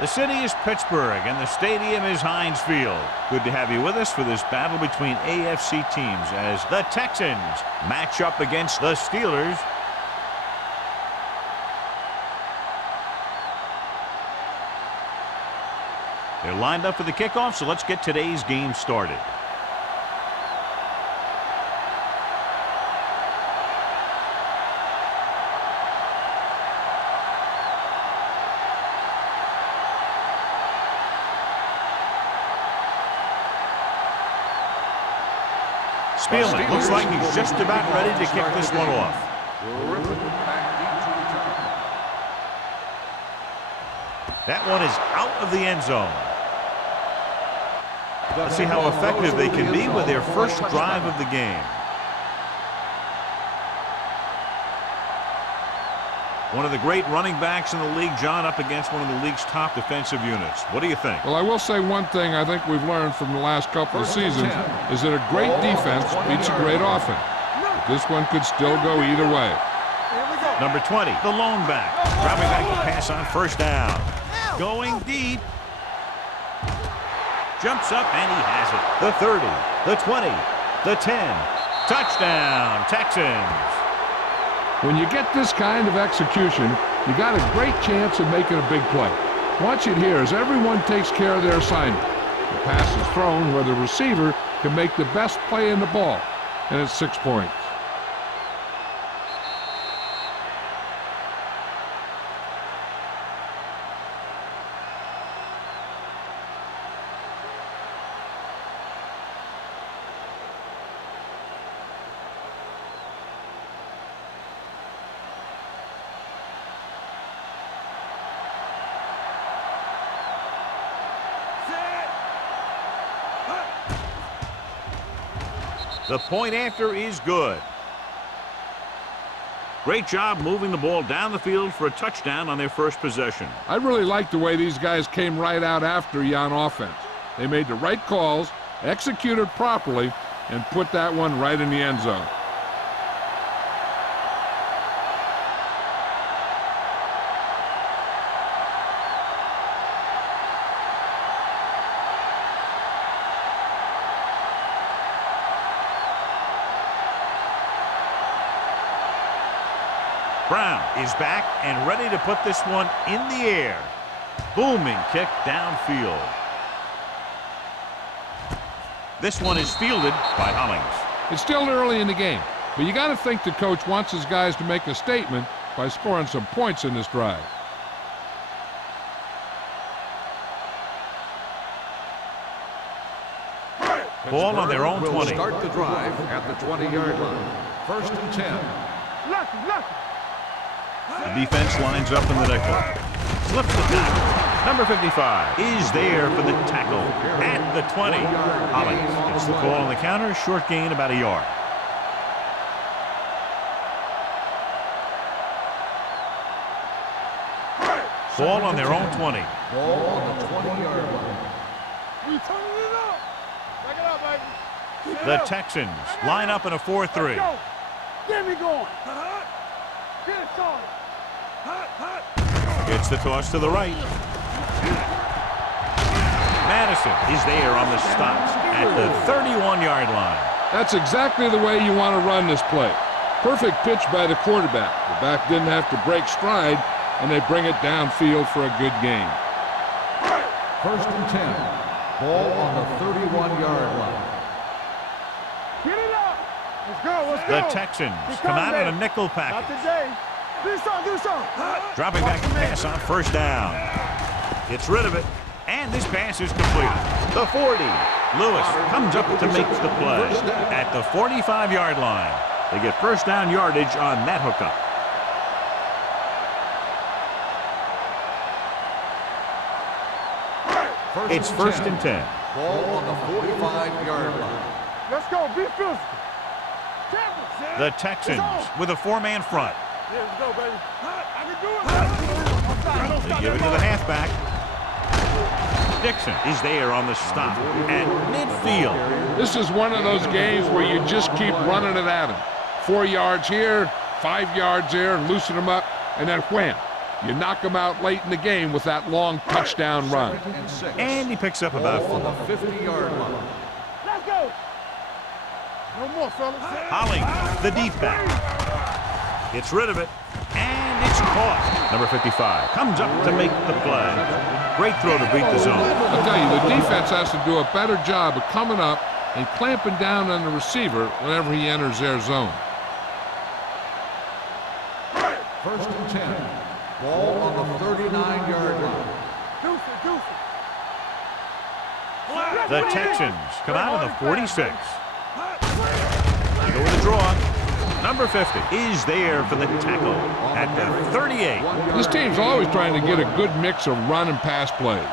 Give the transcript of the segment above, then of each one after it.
The city is Pittsburgh, and the stadium is Heinz Field. Good to have you with us for this battle between AFC teams as the Texans match up against the Steelers. They're lined up for the kickoff, so let's get today's game started. Spielman looks like he's just about ready to kick this one off. That one is out of the end zone. Let's see how effective they can be with their first drive of the game. One of the great running backs in the league, John, up against one of the league's top defensive units. What do you think? Well, I will say one thing I think we've learned from the last couple of seasons is that a great defense beats a great offense. But this one could still go either way. Number 20, the lone back. Dropping back to pass on first down. Going deep. Jumps up and he has it. The 30, the 20, the 10. Touchdown, Texans. When you get this kind of execution, you got a great chance of making a big play. Watch it here as everyone takes care of their assignment. The pass is thrown where the receiver can make the best play in the ball, and it's 6 points. The point after is good. Great job moving the ball down the field for a touchdown on their first possession. I really like the way these guys came right out after you on offense. They made the right calls, executed properly, and put that one right in the end zone. Brown is back and ready to put this one in the air. Booming kick downfield. This one is fielded by Hollings. It's still early in the game, but you got to think the coach wants his guys to make a statement by scoring some points in this drive. Ball on their own 20. Start the drive at the 20-yard line. First and 10. The defense lines up in the nickel. Slips the tackle. Number 55 is there for the tackle at the 20. Hollings gets the call on the counter. Short gain about a yard. Ball on their own 20. Ball on the 20-yard line. We turning it up. Back it up, baby. The Texans line up in a 4-3. Get me going. Get it started. Gets the toss to the right. Madison is there on the stops at the 31-yard line. That's exactly the way you want to run this play. Perfect pitch by the quarterback. The back didn't have to break stride, and they bring it downfield for a good gain. First and 10. Ball on the 31-yard line. Get it up. Let's go, let's go. The Texans come out in a nickel package. Not today. Do something. Dropping back to pass on first down. Gets rid of it, and this pass is completed. The 40. Lewis comes up to make the play at the 45-yard line. They get first down yardage on that hookup. It's first and 10. Ball on the 45-yard line. Let's go, be physical. The Texans with a four-man front. Yeah, let's go, baby. I can do it. They give it to the halfback. Dixon is there on the stop at midfield. This is one of those games where you just keep running it at him. 4 yards here, 5 yards there, and loosen them up, and then wham. You knock them out late in the game with that long touchdown run. And he picks up about 4. On the 50-yard line. Let's go. No more, fellas. Hollings, the deep back. Gets rid of it, and it's caught. Number 55 comes up to make the play. Great throw to beat the zone. I'll tell you, the defense has to do a better job of coming up and clamping down on the receiver whenever he enters their zone. First and 10. Ball on the 39-yard line. The Texans come out of the 46. They go with a draw. Number 50 is there for the tackle at the 38. This team's always trying to get a good mix of run and pass plays.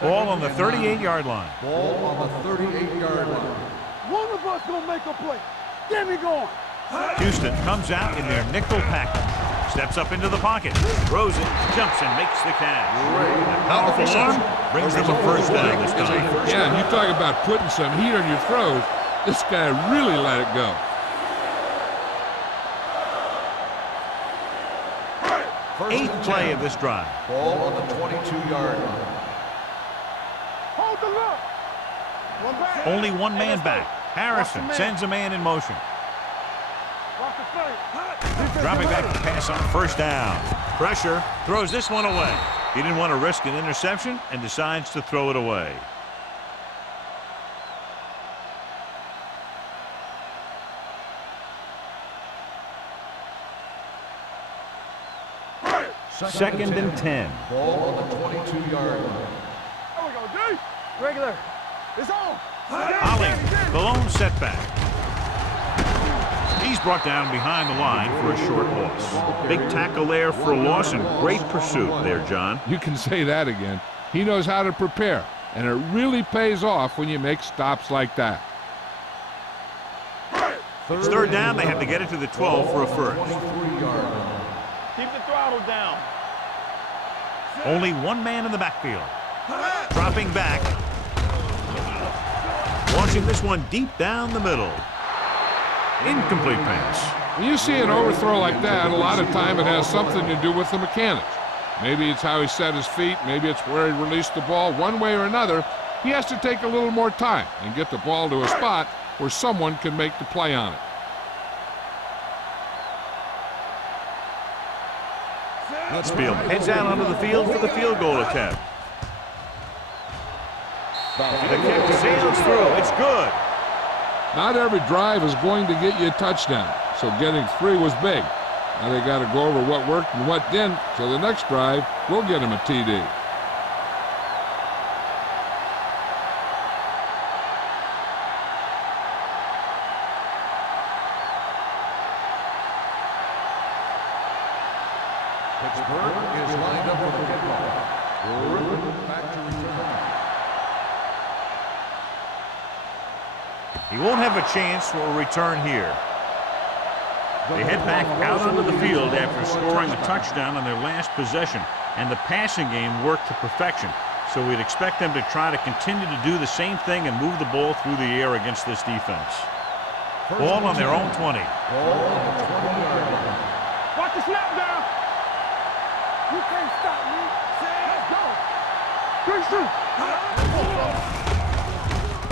Ball on the 38-yard line. Ball on the 38-yard line. One of us gonna make a play. Get me going. Houston comes out in their nickel package. Steps up into the pocket, throws it, jumps and makes the catch. A powerful arm brings them a first down this time. Yeah, you talk about putting some heat on your throws. This guy really let it go. Eighth play of this drive. Ball on the 22-yard line. Hold the look. One back. Only one man back. Harrison sends a man in motion. Watch the play. Dropping back to pass on first down. Pressure, throws this one away. He didn't want to risk an interception and decides to throw it away. Second and 10. Ball on the 22-yard line. There we go, D. Regular. It's on. Hollings, the lone setback. He's brought down behind the line for a short loss. Big tackle there for a loss and great pursuit there, John. You can say that again. He knows how to prepare, and it really pays off when you make stops like that. It's third down. They have to get it to the 12 for a first. Keep the throttle down. Only one man in the backfield. Dropping back. Launching this one deep down the middle. Incomplete pass. When you see an overthrow like that, a lot of time it has something to do with the mechanics. Maybe it's how he set his feet. Maybe it's where he released the ball. One way or another, he has to take a little more time and get the ball to a spot where someone can make the play on it. Spiel heads out onto the field for the field goal attempt. The kick sails through. It's good. Not every drive is going to get you a touchdown, so getting 3 was big. Now they got to go over what worked and what didn't, so the next drive will get him a TD. Pittsburgh is lined up for the kickoff. Back to return. He won't have a chance for a return here. They head back out onto the field after scoring a touchdown on their last possession, and the passing game worked to perfection. So we'd expect them to try to continue to do the same thing and move the ball through the air against this defense. Ball on their own 20. Ball on the 20-yard line. Watch the snap down. You can't stop me. Let's go. 3-2.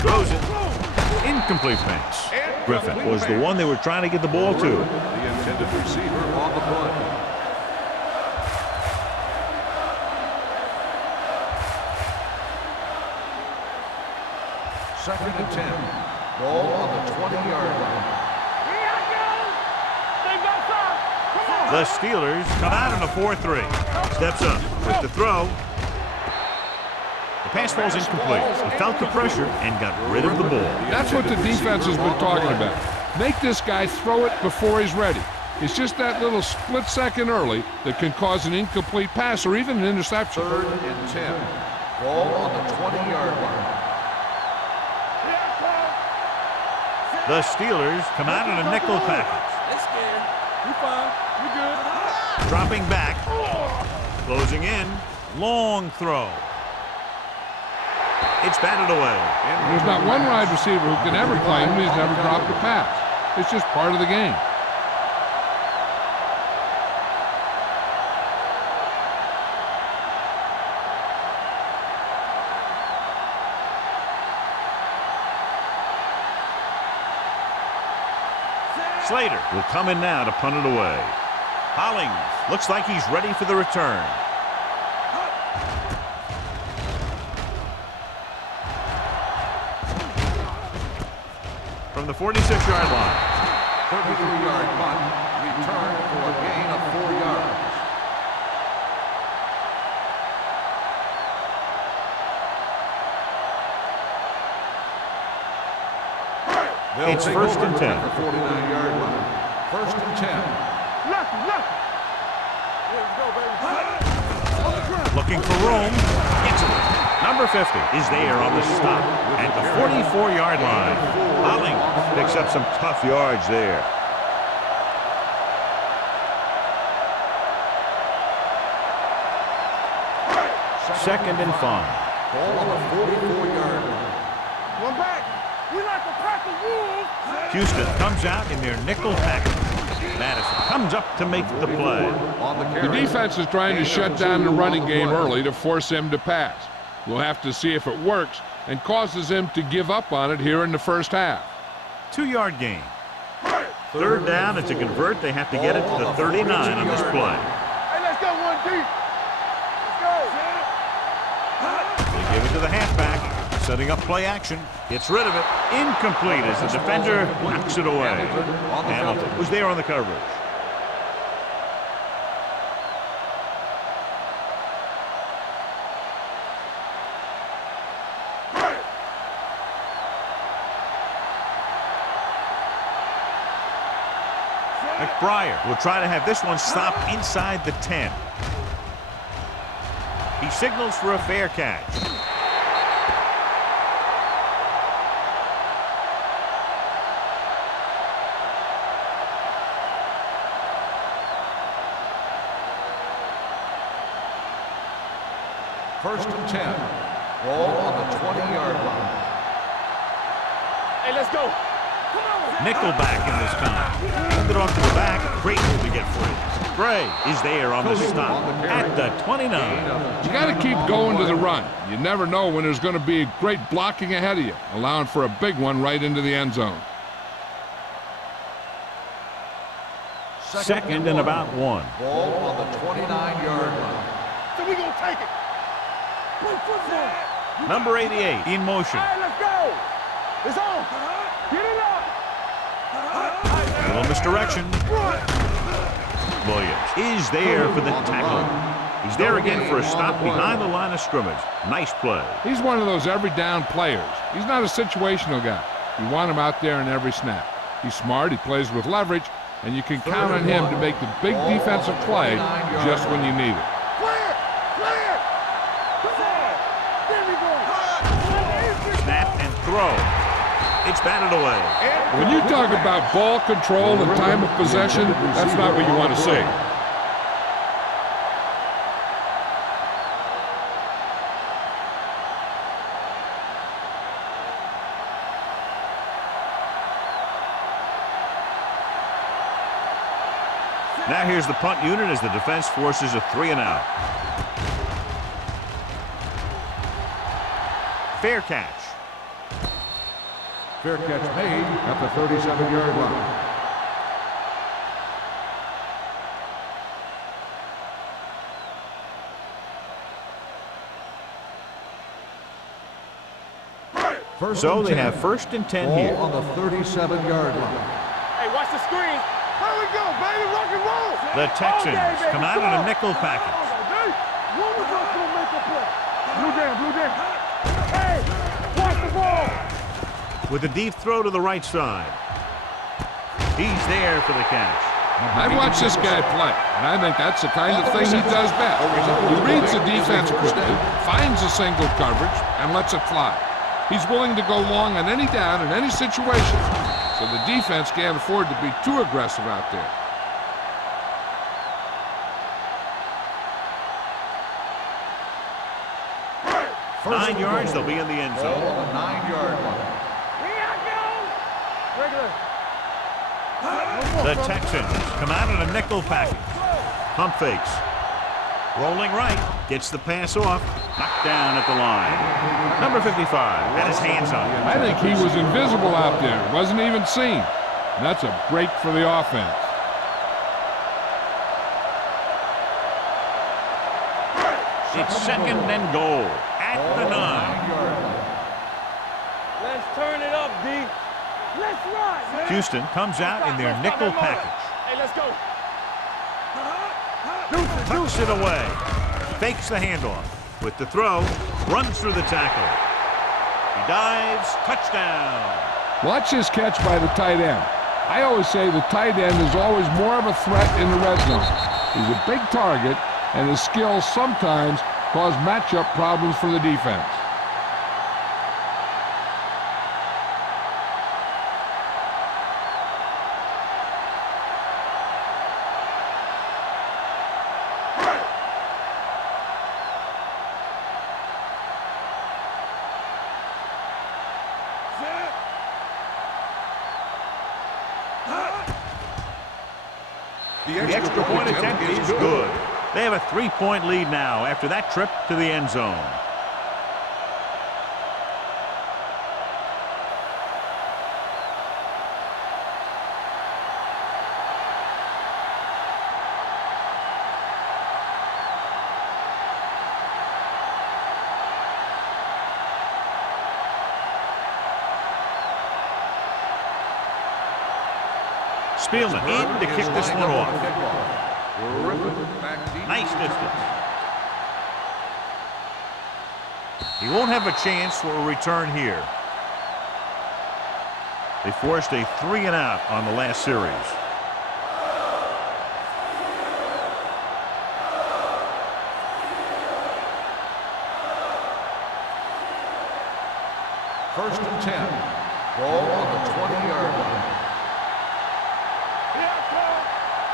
Throws it. Incomplete pass. Griffin was the one they were trying to get the ball to. The intended receiver on the play. Second and 10. Ball on the 20-yard line. Here I go. They got some. Come on. The Steelers come out in a 4-3. Steps up with the throw. The pass falls incomplete. He felt the pressure and got rid of the ball. That's what the defense has been talking about. Make this guy throw it before he's ready. It's just that little split second early that can cause an incomplete pass or even an interception. Third and 10. Ball on the 20-yard line. The Steelers come out in a nickel package. They scared. You fine. You good. Dropping back. Closing in. Long throw. It's batted away. There's not one wide receiver who can ever claim he's never dropped a pass. It's just part of the game. Slater will come in now to punt it away. Hollings looks like he's ready for the return. From the 46-yard line. 33-yard punt, return for a gain of 4 yards. It's first and 10. The 49-yard line. First and 10. Looking for room. Gets it. Number 50 is there on the stop at the 44-yard line. Hollings picks up some tough yards there. Second and 5. Ball on the 44-yard line. One back. We like to crack the rules. Houston comes out in their nickel package. Madison comes up to make the play. On the The carry. defense is trying to shut down the running game early to force him to pass. We'll have to see if it works and causes him to give up on it here in the first half. 2-yard gain. Third down, and to convert, they have to get it to the 39 on this play. Hey, let's go one deep. Let's go. They give it to the halfback, setting up play action. Gets rid of it. Incomplete as the defender knocks it away. Hamilton was there on the coverage. McBriar will try to have this one stop inside the 10. He signals for a fair catch. First and 10. Ball on the 20-yard line. Hey, let's go. Nickelback in this time. Send it off to the back. Great move to get free. Gray is there on the stop at the 29. You got to keep going to the run. You never know when there's going to be great blocking ahead of you, allowing for a big one right into the end zone. Second and about 1. Ball on the 29-yard line. So we gonna take it. Play football. Number 88 in motion. Hey, let's go. It's on. Get it up. Little misdirection. Williams is there for the tackle. He's there again for a stop behind the line of scrimmage. Nice play. He's one of those every down players. He's not a situational guy. You want him out there in every snap. He's smart, he plays with leverage, and you can count on him to make the big defensive play just when you need it. Clear. Clear. There we go. Snap and throw. It's batted away. When you talk about ball control and time of possession, that's not what you want to see. Now here's the punt unit as the defense forces a 3-and-out. Fair catch. Fair catch made at the 37-yard line. So they have first and 10 here. Ball on the 37-yard line. Hey, watch the screen. Here we go, baby. Rock and roll. The Texans come out in a nickel package. One of us gonna make a play. Blue down. Hey, watch the ball. With a deep throw to the right side. He's there for the catch. I've watched this guy play, and I think that's the kind of thing he does best. He reads the defense quickly, finds a single coverage, and lets it fly. He's willing to go long on any down in any situation, so the defense can't afford to be too aggressive out there. 9 yards, they'll be in the end Ball zone. on the 9-yard line. The Texans come out in a nickel package. Pump fakes. Rolling right. Gets the pass off. Knocked down at the line. Number 55 had his hands on it. I think he was invisible out there. Wasn't even seen. And that's a break for the offense. It's second and goal at the 9. Let's turn it up, D. Let's ride, man. Houston comes out in their nickel package. Hey, let's go. Tucks it away. Fakes the handoff. With the throw, runs through the tackle. He dives, touchdown. Watch this catch by the tight end. I always say the tight end is always more of a threat in the red zone. He's a big target, and his skills sometimes cause matchup problems for the defense. The extra point attempt is good. They have a 3-point lead now after that trip to the end zone. Spielman in to kick this one off. Nice distance. He won't have a chance for a return here. They forced a 3-and-out on the last series. First and 10. Ball on the 20-yard line.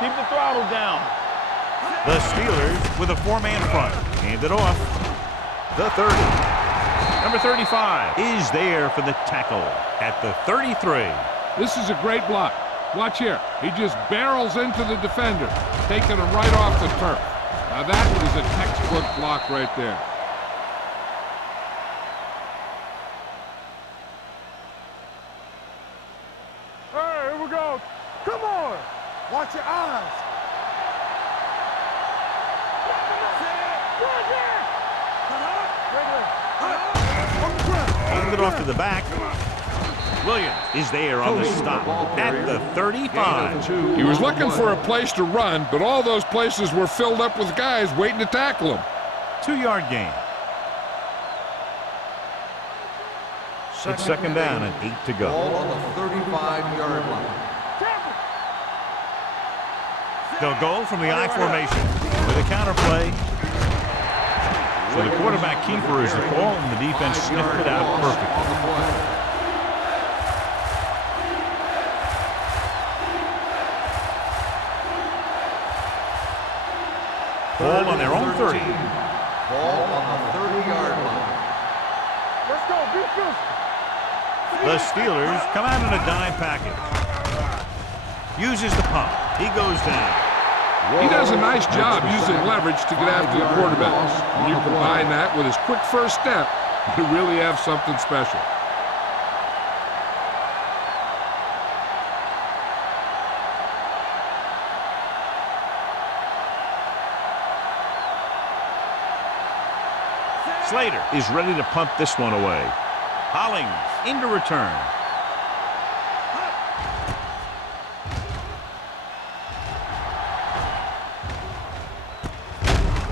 Keep the throttle down. The Steelers with a 4-man front. Hand it off. The 30. Number 35 is there for the tackle at the 33. This is a great block. Watch here. He just barrels into the defender, taking him right off the turf. Now that is a textbook block right there. Hey, here we go. Come on. Watch your eyes. Hand it off to the back. Williams is there on the stop at the 35. He was looking for a place to run, but all those places were filled up with guys waiting to tackle him. 2-yard gain. It's second down and 8 to go. Ball on the 35-yard line. They'll go from the I formation with a counter play. So the quarterback keeper is the call, and the defense sniffed it out perfectly. Ball on their own 30. Ball on the 30-yard line. Let's go. Be good. The Steelers come out in a dime package. Uses the pump. He goes down. He does a nice job using leverage to get after the quarterback. When you combine that with his quick first step, you really have something special. Slater is ready to pump this one away. Hollings into return.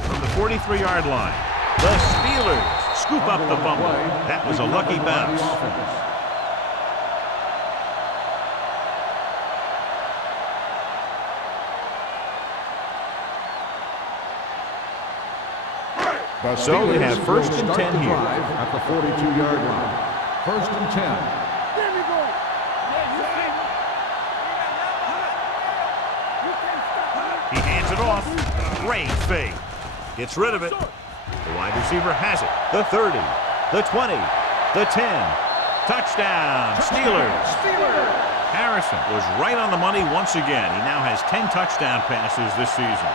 From the 43-yard line, the Steelers scoop up the fumble. That was a lucky bounce. So they have first and 10 here. At the 42-yard line. First and 10. There we go. He hands it off. Great fake. Gets rid of it. The wide receiver has it. The 30. the 20, the 10. Touchdown, Steelers. Harrison was right on the money once again. He now has 10 touchdown passes this season.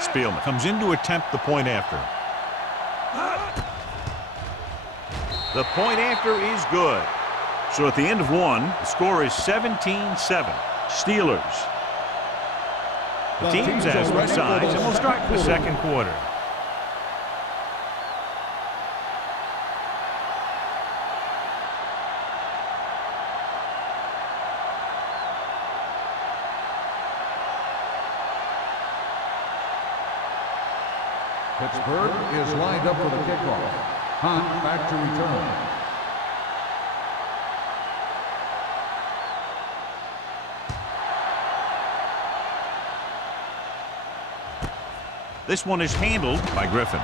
Spielman comes in to attempt the point after. The point after is good. So at the end of one, the score is 17-7. Steelers. The teams have switched sides, and we'll start the second quarter. Pittsburgh is lined up for the kickoff. Hunt back to return. This one is handled by Griffin.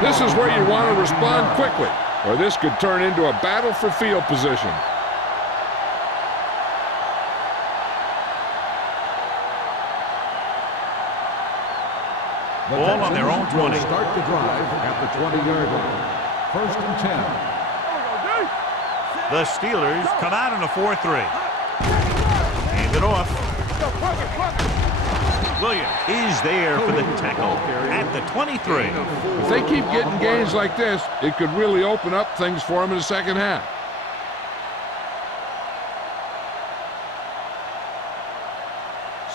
This is where you want to respond quickly, or this could turn into a battle for field position. Ball on their own 20. Start the drive at the 20-yard line. First and 10. The Steelers come out in a 4-3. Hand it off. Williams is there for the tackle at the 23. If they keep getting gains like this, it could really open up things for them in the second half.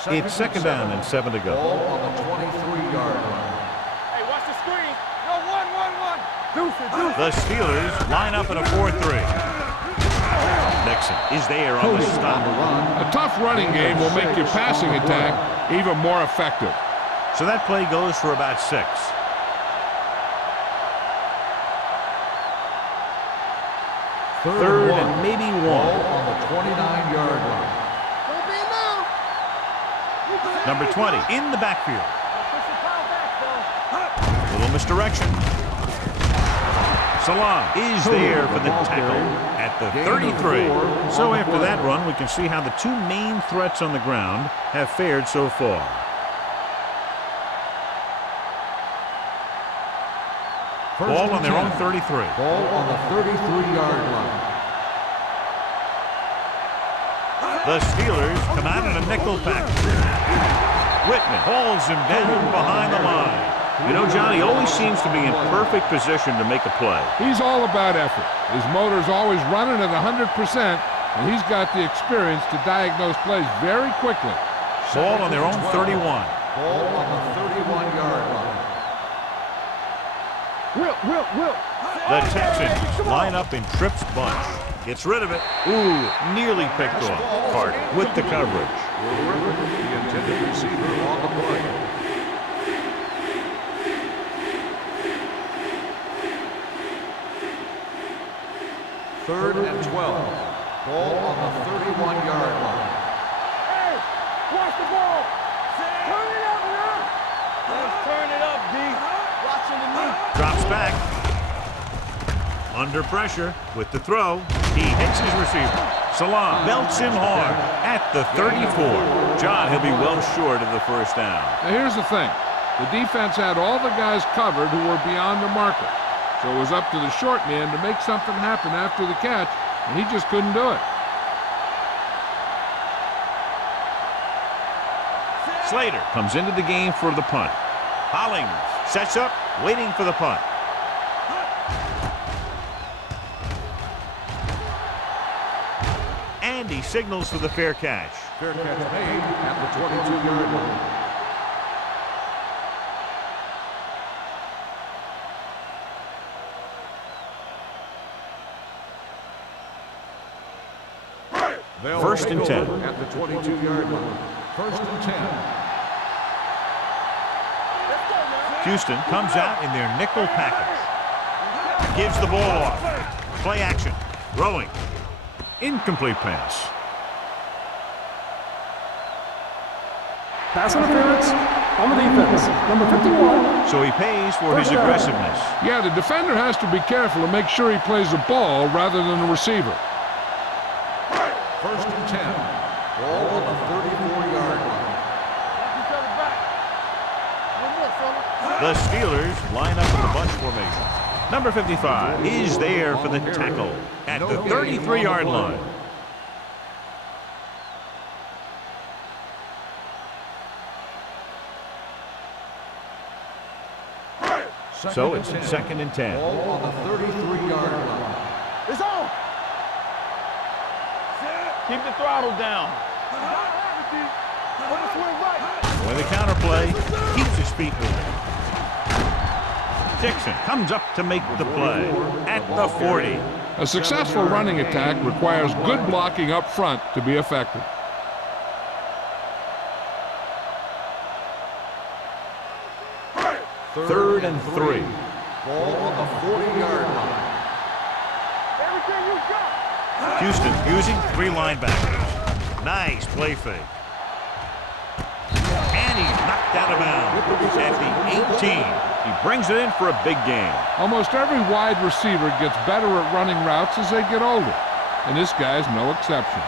It's second down and 7 to go. Ball on the 23-yard line. Hey, watch the screen. No, 1-1-1. Deuce it. The Steelers line up in a 4-3. Nixon is there on the stop. A tough running game will make your passing attack even more effective. So that play goes for about 6. Third and maybe 1. Ball on the 29-yard line. Number 20 in the backfield. Little misdirection. Salam is there for the tackle at the 33. So after that run, we can see how the two main threats on the ground have fared so far. Ball on their own 33. Ball on the 33-yard line. The Steelers come out in a nickel package. Whitman hauls him down behind the line. You know, John, he always seems to be in perfect position to make a play. He's all about effort. His motor's always running at 100%, and he's got the experience to diagnose plays very quickly. Ball on their own 31. Ball on the 31-yard line. Will. The Texans line up in Tripp's bunch. Gets rid of it. Ooh, nearly picked off. Carter with the coverage. The intended receiver on the play. Third and 12. Ball on the 31-yard line. Hey, watch the ball. Turn it up, man. Let's turn it up, D. Watching the knee. Drops back. Under pressure with the throw. He hits his receiver. Salam belts him hard at the 34. John, he'll be well short of the first down. Now here's the thing. The defense had all the guys covered who were beyond the marker. So it was up to the short man to make something happen after the catch, and he just couldn't do it. Slater comes into the game for the punt. Hollings sets up, waiting for the punt. And he signals for the fair catch. Fair catch made at the 22-yard line. First and 10. At the 22-yard line. First and 10. Houston comes out in their nickel package. Gives the ball off. Play action. Throwing. Incomplete pass. Pass interference on the defense. Number 51. So he pays for his aggressiveness. Yeah, the defender has to be careful to make sure he plays the ball rather than the receiver. First and 10. Ball on the 34-yard line. The Steelers line up in the bunch formation. Number 55 is there for the tackle at the 33-yard line. So it's 2nd and 10. Ball on the 33-yard line. It's on. Keep the throttle down. Put the swing right. With the counter play, keeps his feet moving. Dixon comes up to make the play at the 40. A successful running attack requires good blocking up front to be effective. Third and 3. Ball on the 40-yard line. Everything you got. Houston using 3 linebackers. Nice play fake. And he's knocked out of bounds at the 18. He brings it in for a big gain. Almost every wide receiver gets better at running routes as they get older, and this guy's no exception.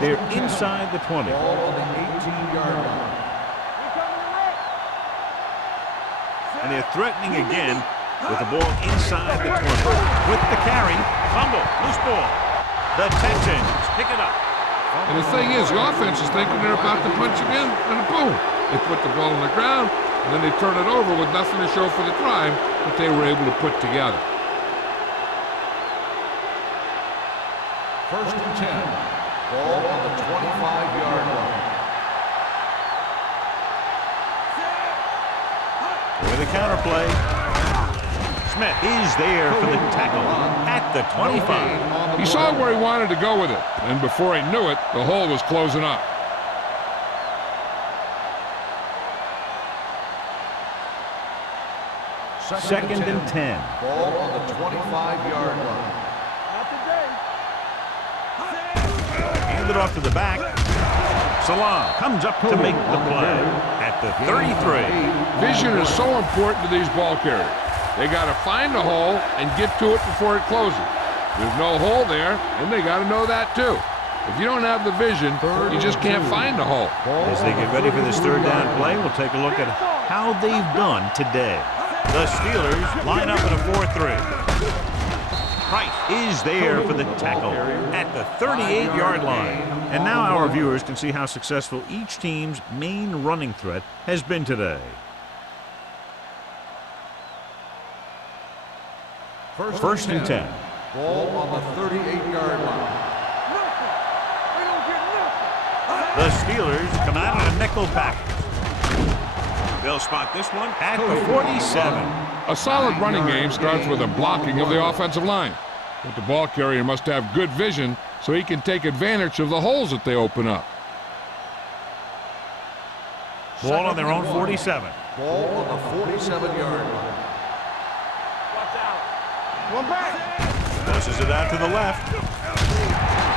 They're inside the 20. Ball on the 18-yard line. And they're threatening again with the ball inside the 20. With the carry, fumble, loose ball. The Texans pick it up. And the thing is, the offense is thinking they're about to punch again, and boom, they put the ball on the ground, and then they turn it over with nothing to show for the drive that they were able to put together. First and 10. Ball on the 25-yard line. With a counter play, Smith is there for the tackle at the 25. He saw where he wanted to go with it, and before he knew it, the hole was closing up. Second and 10. Ball on the 25-yard line. Not today. Handed off to the back. Salam comes up to make the play at the 33. Vision is so important to these ball carriers. They got to find the hole and get to it before it closes. There's no hole there, and they got to know that too. If you don't have the vision, you just can't find the hole. As they get ready for this third down play, we'll take a look at how they've done today. The Steelers line up in a 4-3. Price is there for the tackle at the 38-yard line. And now our viewers can see how successful each team's main running threat has been today. First and 10. Ball on the 38-yard line. The Steelers come out in a nickel package. They'll spot this one at the 47. A solid running game starts with a blocking of the offensive line. But the ball carrier must have good vision so he can take advantage of the holes that they open up. Ball on their own 47. Ball on the 47-yard line. Watch out. One back. Pushes it out to the left.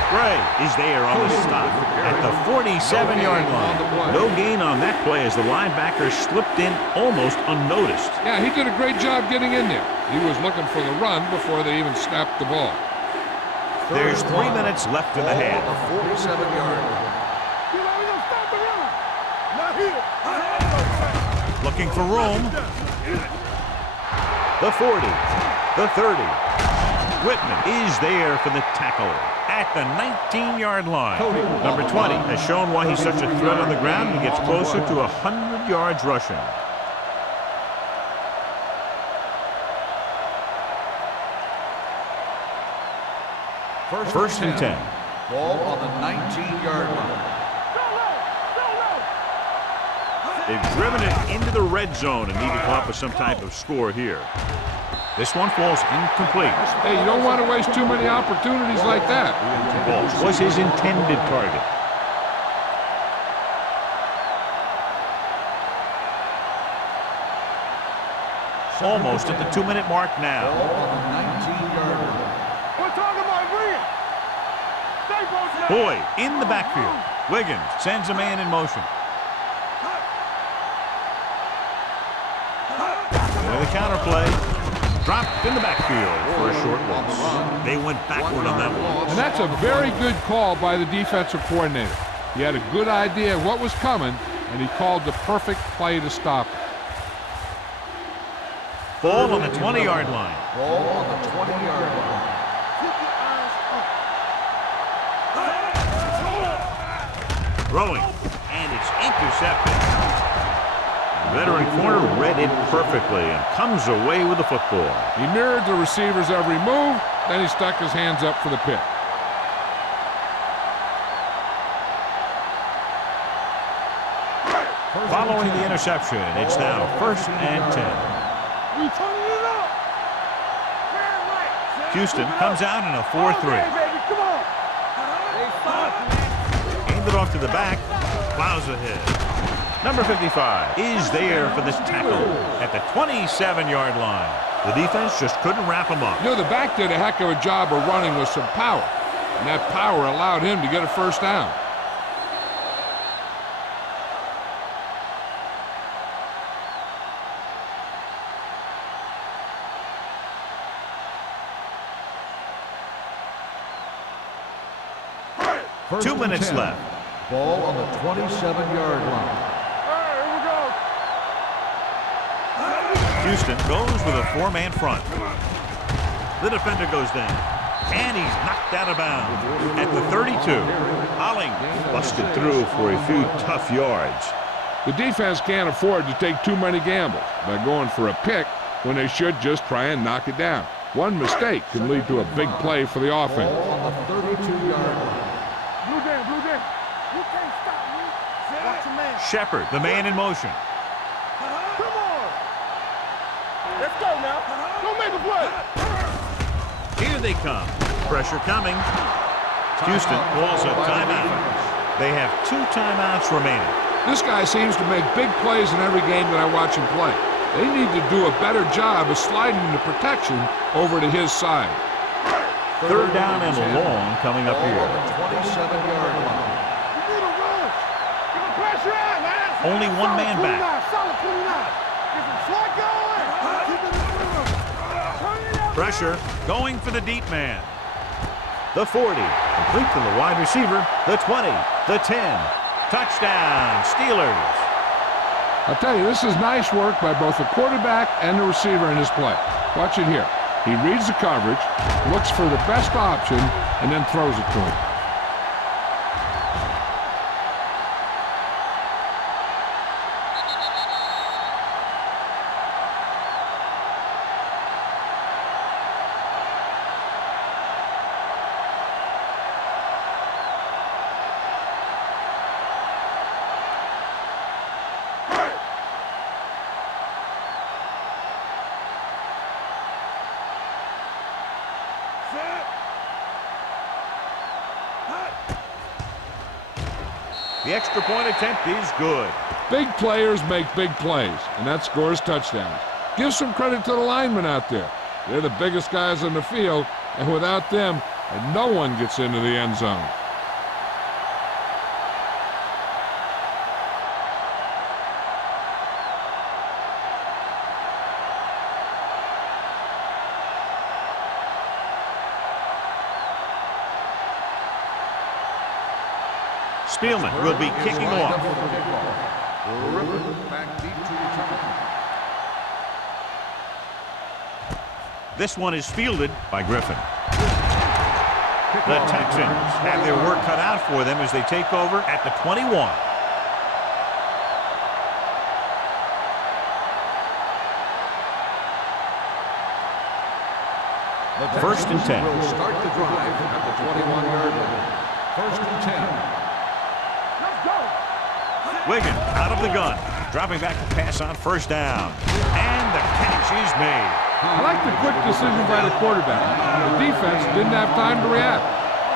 Gray is there on the stop at the 47-yard line. No gain on that play as the linebacker slipped in almost unnoticed. Yeah, he did a great job getting in there. He was looking for the run before they even snapped the ball. There's 3 minutes left in the half. Ball on the 47-yard line. Stop the run. Not here. Looking for room. The 40. The 30. Whitman is there for the tackle at the 19-yard line. Number 20 has shown why he's such a threat on the ground and gets closer to 100 yards rushing. First and 10. Ball on the 19-yard line. They've driven it into the red zone and need to come up with some type of score here. This one falls incomplete. Hey, you don't want to waste too many opportunities like that. Walsh was his intended target. Almost at the 2-minute mark now. Ball on the 19-yard line. Boyd in the backfield. Wiggins sends a man in motion. With a counter play. Dropped in the backfield for a short loss. They went backward on that one. And that's a very good call by the defensive coordinator. He had a good idea of what was coming, and he called the perfect play to stop it. Ball on the 20-yard line. Ball on the 20-yard line. Throwing, and it's intercepted. The veteran corner read it perfectly and comes away with the football. He mirrored the receiver's every move, then he stuck his hands up for the pick. Following the interception, it's now 1st and 10. We turning it up. Houston comes out in a 4-3. Baby, come on. Aimed it off to the back. Plows ahead. Number 55 is there for this tackle at the 27-yard line. The defense just couldn't wrap him up. You know, the back did a heck of a job of running with some power, and that power allowed him to get a first down. First 2 and minutes 10. left. Ball on the 27-yard line. Here we go. Houston goes with a 4-man front. The defender goes down, and he's knocked out of bounds at the 32. Holling busted through for a few tough yards. The defense can't afford to take too many gambles by going for a pick when they should just try and knock it down. One mistake can lead to a big play for the offense. Ball on the 32-yard line. Blue Dan, Blue Dan. You can't stop me. Watch your man. Shepard, the man in motion. Come on. Let's go now. Don't make a play. Here they come. Pressure coming. Houston calls a timeout. They have 2 timeouts remaining. This guy seems to make big plays in every game that I watch him play. They need to do a better job of sliding the protection over to his side. 3rd down and long coming up Ball here. on the 27-yard line. You need a rush. Get the pressure out, man. Only one man back. Solid 29. Get some slack going. Keep it in the run. Turn it up. Pressure going for the deep man. The 40, complete to the wide receiver. The 20, the 10. Touchdown, Steelers. I'll tell you, this is nice work by both the quarterback and the receiver in his play. Watch it here. He reads the coverage, looks for the best option, and then throws it to him. The extra point attempt is good. Big players make big plays, and that scores touchdowns. Give some credit to the linemen out there. They're the biggest guys on the field, and without them, no one gets into the end zone. Spielman will be kicking off. This one is fielded by Griffin. The Texans have their work cut out for them as they take over at the 21. First and 10. Will start the drive at the 21-yard line. First and 10. Wiggins out of the gun, dropping back to pass on 1st down. And the catch is made. I like the quick decision by the quarterback. The defense didn't have time to react.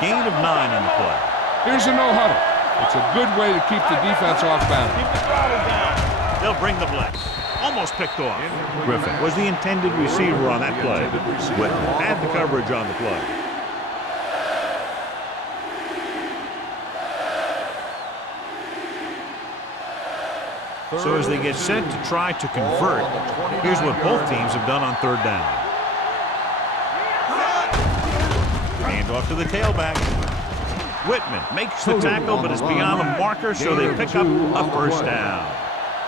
Gain of 9 on the play. Here's a no-huddle. It's a good way to keep the defense off balance. Keep the throttle down. They'll bring the blitz. Almost picked off. Griffin was the intended receiver on that play. Whitten had the coverage on the play. So as they get set to try to convert, here's what both teams have done on third down. Hand off to the tailback. Whitman makes the tackle, but is beyond the marker, so they pick up a first down.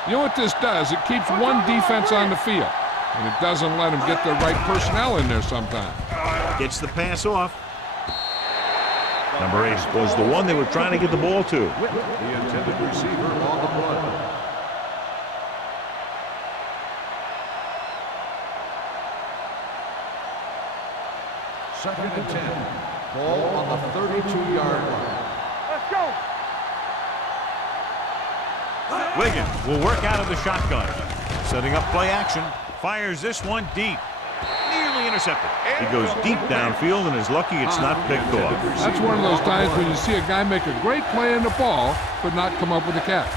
You know what this does? It keeps one defense on the field, and it doesn't let them get the right personnel in there sometimes. Gets the pass off. Number 8 was the one they were trying to get the ball to. The intended receiver on the play. Second and 10. Ball on the 32-yard line. Let's go. Wiggins will work out of the shotgun. Setting up play action. Fires this one deep. Nearly intercepted. He goes deep downfield and is lucky it's not picked off. That's one of those times when you see a guy make a great play on the ball, but not come up with a catch.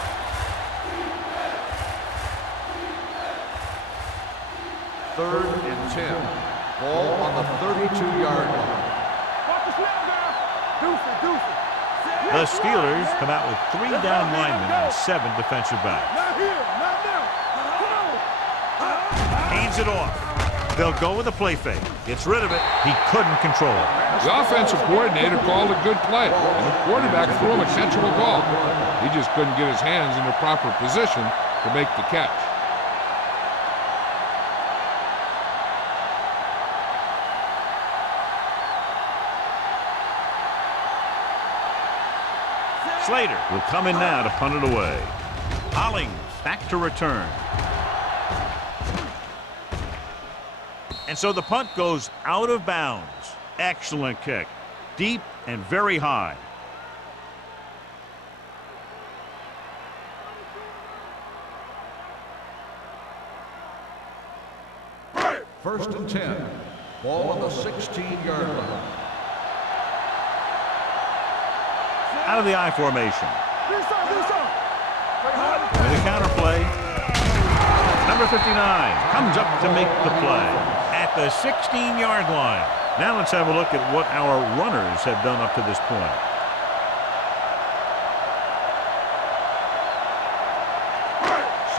Third and 10. Ball on the 32-yard line. Watch the snap now. Deuce. The Steelers come out with 3 down linemen and 7 defensive backs. Not here. Not now. Come on. Hands it off. They'll go with a play fake. Gets rid of it. He couldn't control it. The offensive coordinator called a good play, and the quarterback threw him a catchable ball. He just couldn't get his hands in the proper position to make the catch. Slater will come in now to punt it away. Hollings back to return. And so the punt goes out of bounds. Excellent kick. Deep and very high. First and 10. Ball on the 16-yard line. Out of the I formation. This on. With a counter play. Number 59 comes up to make the play at the 16-yard line. Now let's have a look at what our runners have done up to this point.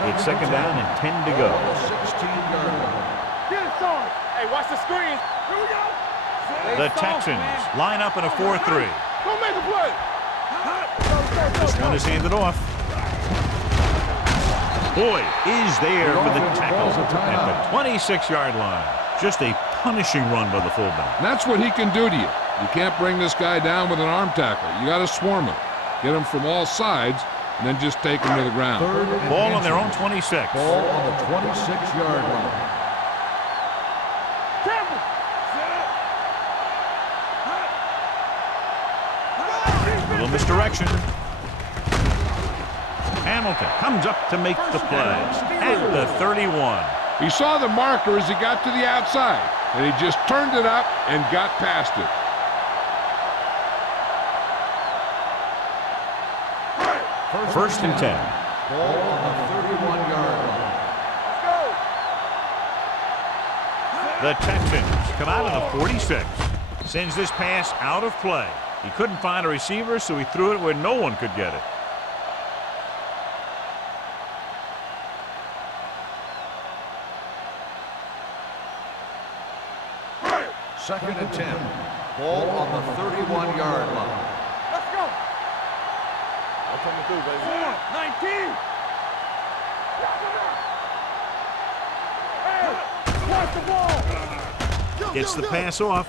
It's second down and 10 to go. 16-yard line. Get it, son. Hey, watch the screen. Here we go. The Texans line up in a 4-3. Go make a play. This one is handed off. Boyd is there for the tackle at the 26-yard line. Just a punishing run by the fullback. And that's what he can do to you. You can't bring this guy down with an arm tackle. You got to swarm him. Get him from all sides, and then just take him to the ground. Ball on their own 26. Ball on the 26-yard line. Little misdirection. Hamilton comes up to make the play at the 31. He saw the marker as he got to the outside, and he just turned it up and got past it. First and 10. Ball on the 31-yard line. The Texans come out of the 46. Sends this pass out of play. He couldn't find a receiver, so he threw it where no one could get it. Second and 10. Ball on the 31-yard line. Let's go. That's what we do, baby. 19. Hey, watch the ball. Gets the pass off.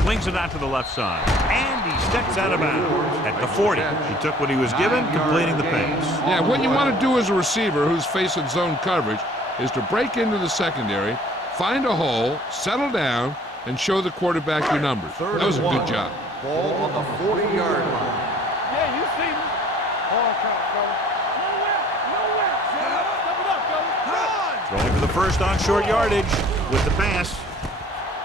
Swings it out to the left side. And he steps out of bounds at the 40. He took what he was given, completing the pass. Yeah, what you want to do as a receiver who's facing zone coverage is to break into the secondary, find a hole, settle down, and show the quarterback your numbers. That was a good job. Ball on the 40-yard line. Yeah, you see me. All count, fellas. Nowhere. Step it up, fellas. Throwing for the first on short yardage with the pass.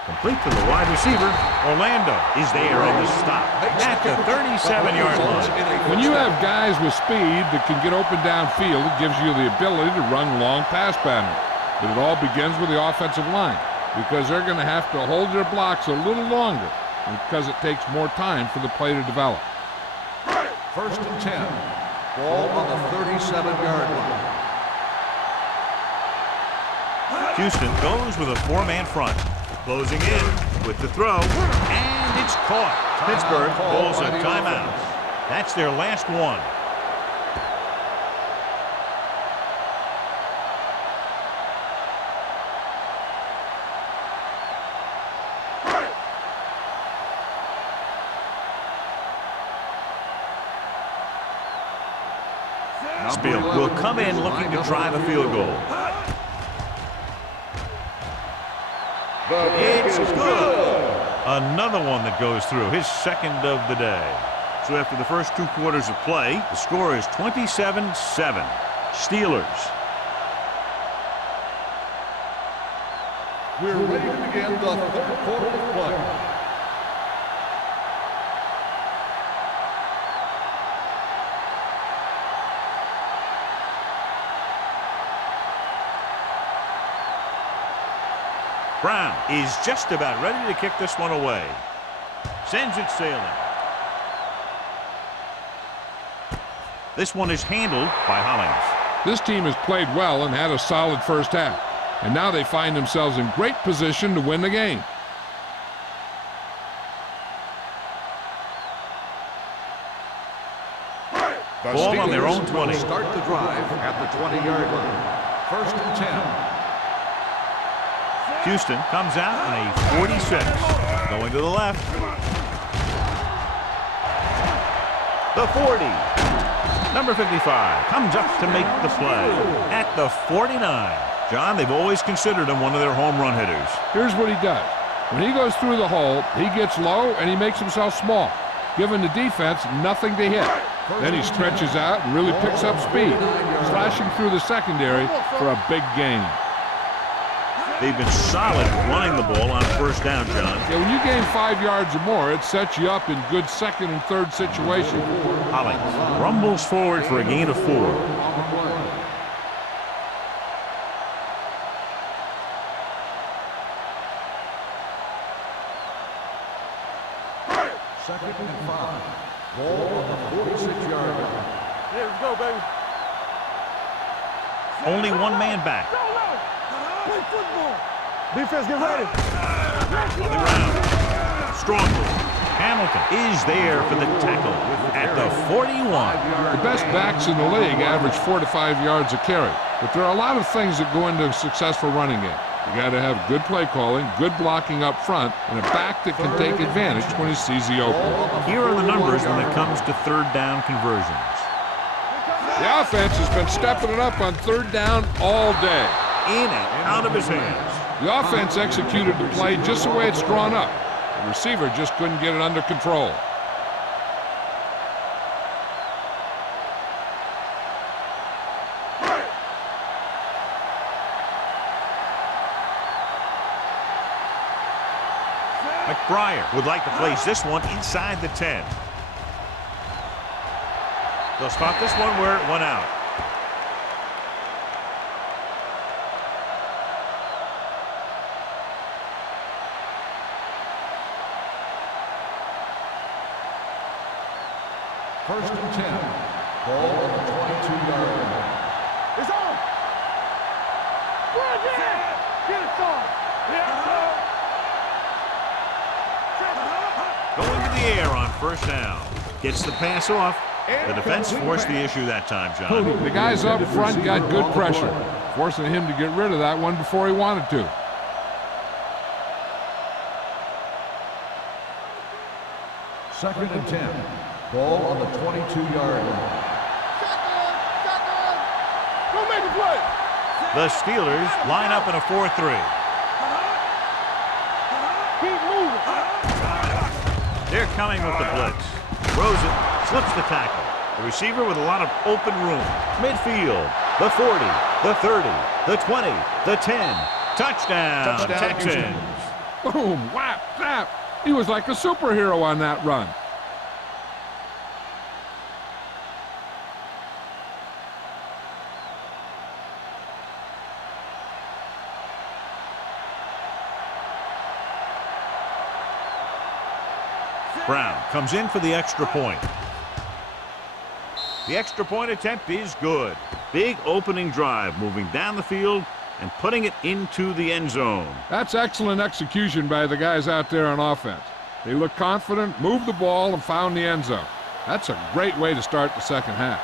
Complete to the wide receiver. Orlando is there on the stop at the 37-yard line. When you have guys with speed that can get open downfield, it gives you the ability to run long pass patterns. But it all begins with the offensive line, because they're going to have to hold their blocks a little longer because it takes more time for the play to develop. First and 10. Ball on the 37-yard line. Houston goes with a 4-man front. Closing in with the throw, and it's caught. Pittsburgh calls a timeout. That's their last one. Spiel will come in looking to drive a field goal. It's good. Another one that goes through, his second of the day. So after the first 2 quarters of play, the score is 27-7. Steelers. We're ready to begin the third quarter of play. Brown is just about ready to kick this one away. Sends it sailing. This one is handled by Hollings. This team has played well and had a solid first half. And now they find themselves in great position to win the game. The Ball on their own Steelers 20. will start the drive at the 20-yard line. First and 10. Houston comes out in a 46. Going to the left. The 40. Number 55 comes up to make the play at the 49. John, they've always considered him one of their home run hitters. Here's what he does. When he goes through the hole, he gets low and he makes himself small, giving the defense nothing to hit. Then he stretches out and really picks up speed, slashing through the secondary for a big gain. They've been solid running the ball on first down, John. Yeah, when you gain 5 yards or more, it sets you up in good second and third situations. Hollings rumbles forward for a gain of 4. Second and 5. Ball on the 46-yard line. Here we go, baby. Only one man back. Play football. Defense, get ready. Strong move. Hamilton is there for the tackle at the 41. The best backs in the league average 4 to 5 yards a carry. But there are a lot of things that go into a successful running game. You got to have good play calling, good blocking up front, and a back that can take advantage when he sees the opening. Here are the numbers when it comes to third down conversions. The offense has been stepping it up on third down all day. In and out of his hands. The offense executed the play just the way it's drawn up. The receiver just couldn't get it under control. McBriar would like to place this one inside the 10. They'll spot this one where it went out. First and 10. Ball on the 22-yard line. It's on. Run it. Get it on. Going to the air on first down. Gets the pass off. The defense forced the issue that time, John. The guys up front got good pressure, forcing him to get rid of that one before he wanted to. Second and 10. Ball on the 22-yard line. Go make a play. The Steelers line up in a 4-3. Keep moving. They're coming with the blitz. Throws it, slips the tackle. The receiver with a lot of open room. Midfield, the 40, the 30, the 20, the 10. Touchdown, Texans. Boom, whap, snap. He was like a superhero on that run. Brown comes in for the extra point. The extra point attempt is good. Big opening drive moving down the field, and putting it into the end zone. That's excellent execution by the guys out there on offense. They looked confident, moved the ball, and found the end zone. That's a great way to start the second half.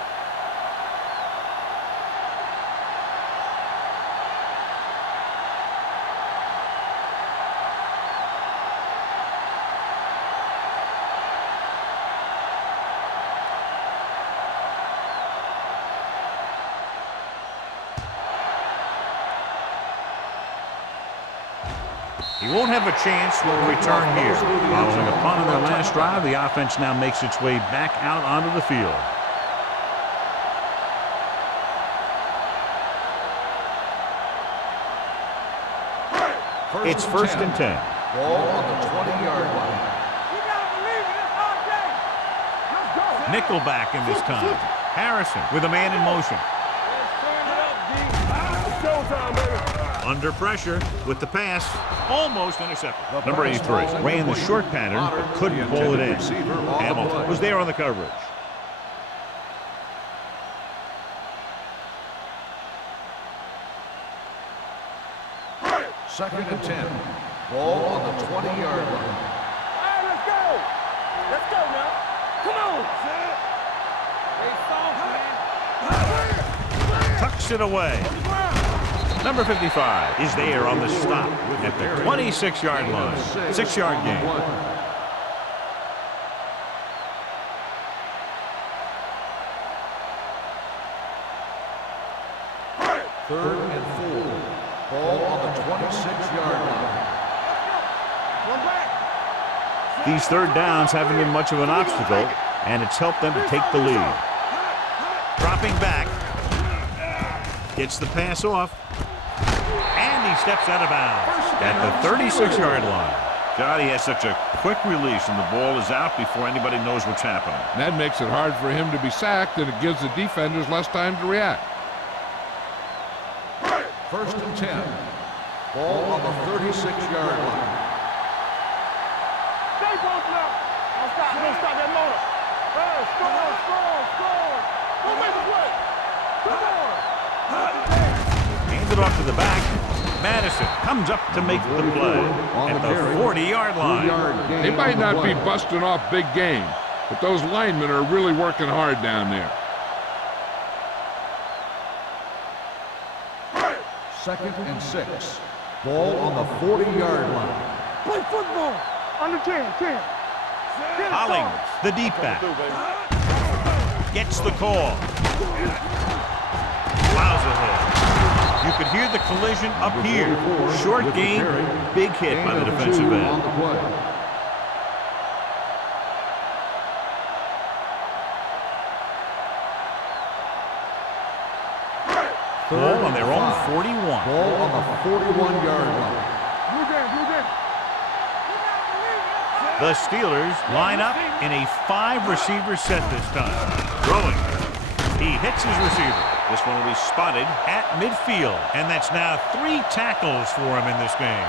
He won't have a chance for a return here. Following a punt on their last drive, the offense now makes its way back out onto the field. It's first and 10. Ball on the 20-yard line. You gotta believe it. It's our day. Let's go. Nickelback in this time. Harrison with a man in motion. Let's turn it up, D. It's showtime, baby. Under pressure with the pass. Almost intercepted. Number 83 ran the short pattern but couldn't pull it in. Hamilton was there on the coverage. Second and 10. Ball on the 20-yard line. All right, let's go. Let's go now. Come on. Stay soft, man. Tucks it away. Number 55 is there on the stop at the 26-yard line. 6-yard gain. Third and 4. Ball on the 26-yard line. One back. These third downs haven't been much of an obstacle, and it's helped them to take the lead. Dropping back. Gets the pass off. And he steps out of bounds at the 36-yard line. God, he has such a quick release, and the ball is out before anybody knows what's happening. And that makes it hard for him to be sacked, and it gives the defenders less time to react. First and 10. Ball on the 36-yard line. Stay posted up. Don't stop. Don't stop that motor. Hey, score, score, score. Go make the play. Come on. Hands it off to the back. Madison comes up to make the play at the 40-yard line. They might not be busting off big game, but those linemen are really working hard down there. Second and 6. Ball on the 40-yard line. Play football. Under 10, 10. Hollings, the deep back, gets the call. Plows ahead. You could hear the collision up here. Short gain, big hit by the defensive end. Ball on their own 41. Ball on the 41-yard line. Blue game, blue game. The Steelers line up in a 5-receiver set this time. Throwing. He hits his receiver. This one will be spotted at midfield, and that's now 3 tackles for him in this game.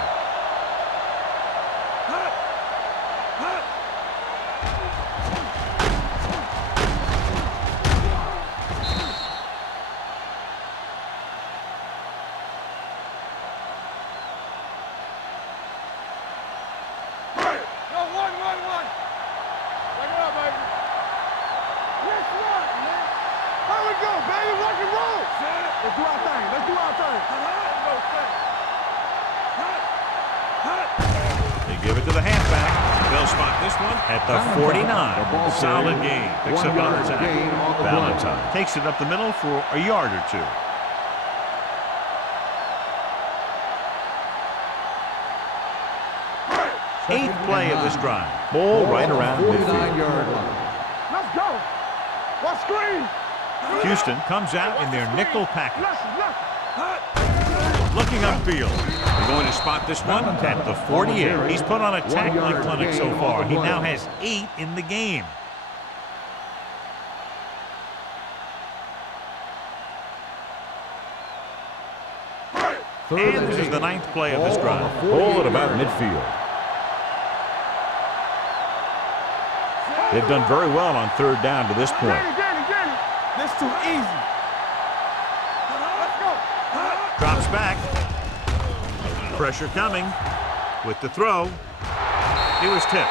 Go, one. Take it up, baby. Yes, one, man. Here we go, baby. Rock and roll. Let's do our thing. Let's do our thing. They give it to the halfback. They'll spot this one at the 49. Solid game. Picks up on the tackle. Valentine takes it up the middle for a yard or two. Eighth play of this drive. Ball right around midfield. 49-yard line. Let's go. What screen? Houston comes out in their nickel package. Listen. Looking upfield. They're going to spot this one at the 48. He's put on a tackling clinic so far. He now has 8 in the game. And this is the 9th play of this drive. Ball at about midfield. They've done very well on third down to this point. Danny. This too easy. Let's go. Drops back. Pressure coming with the throw. It was tipped.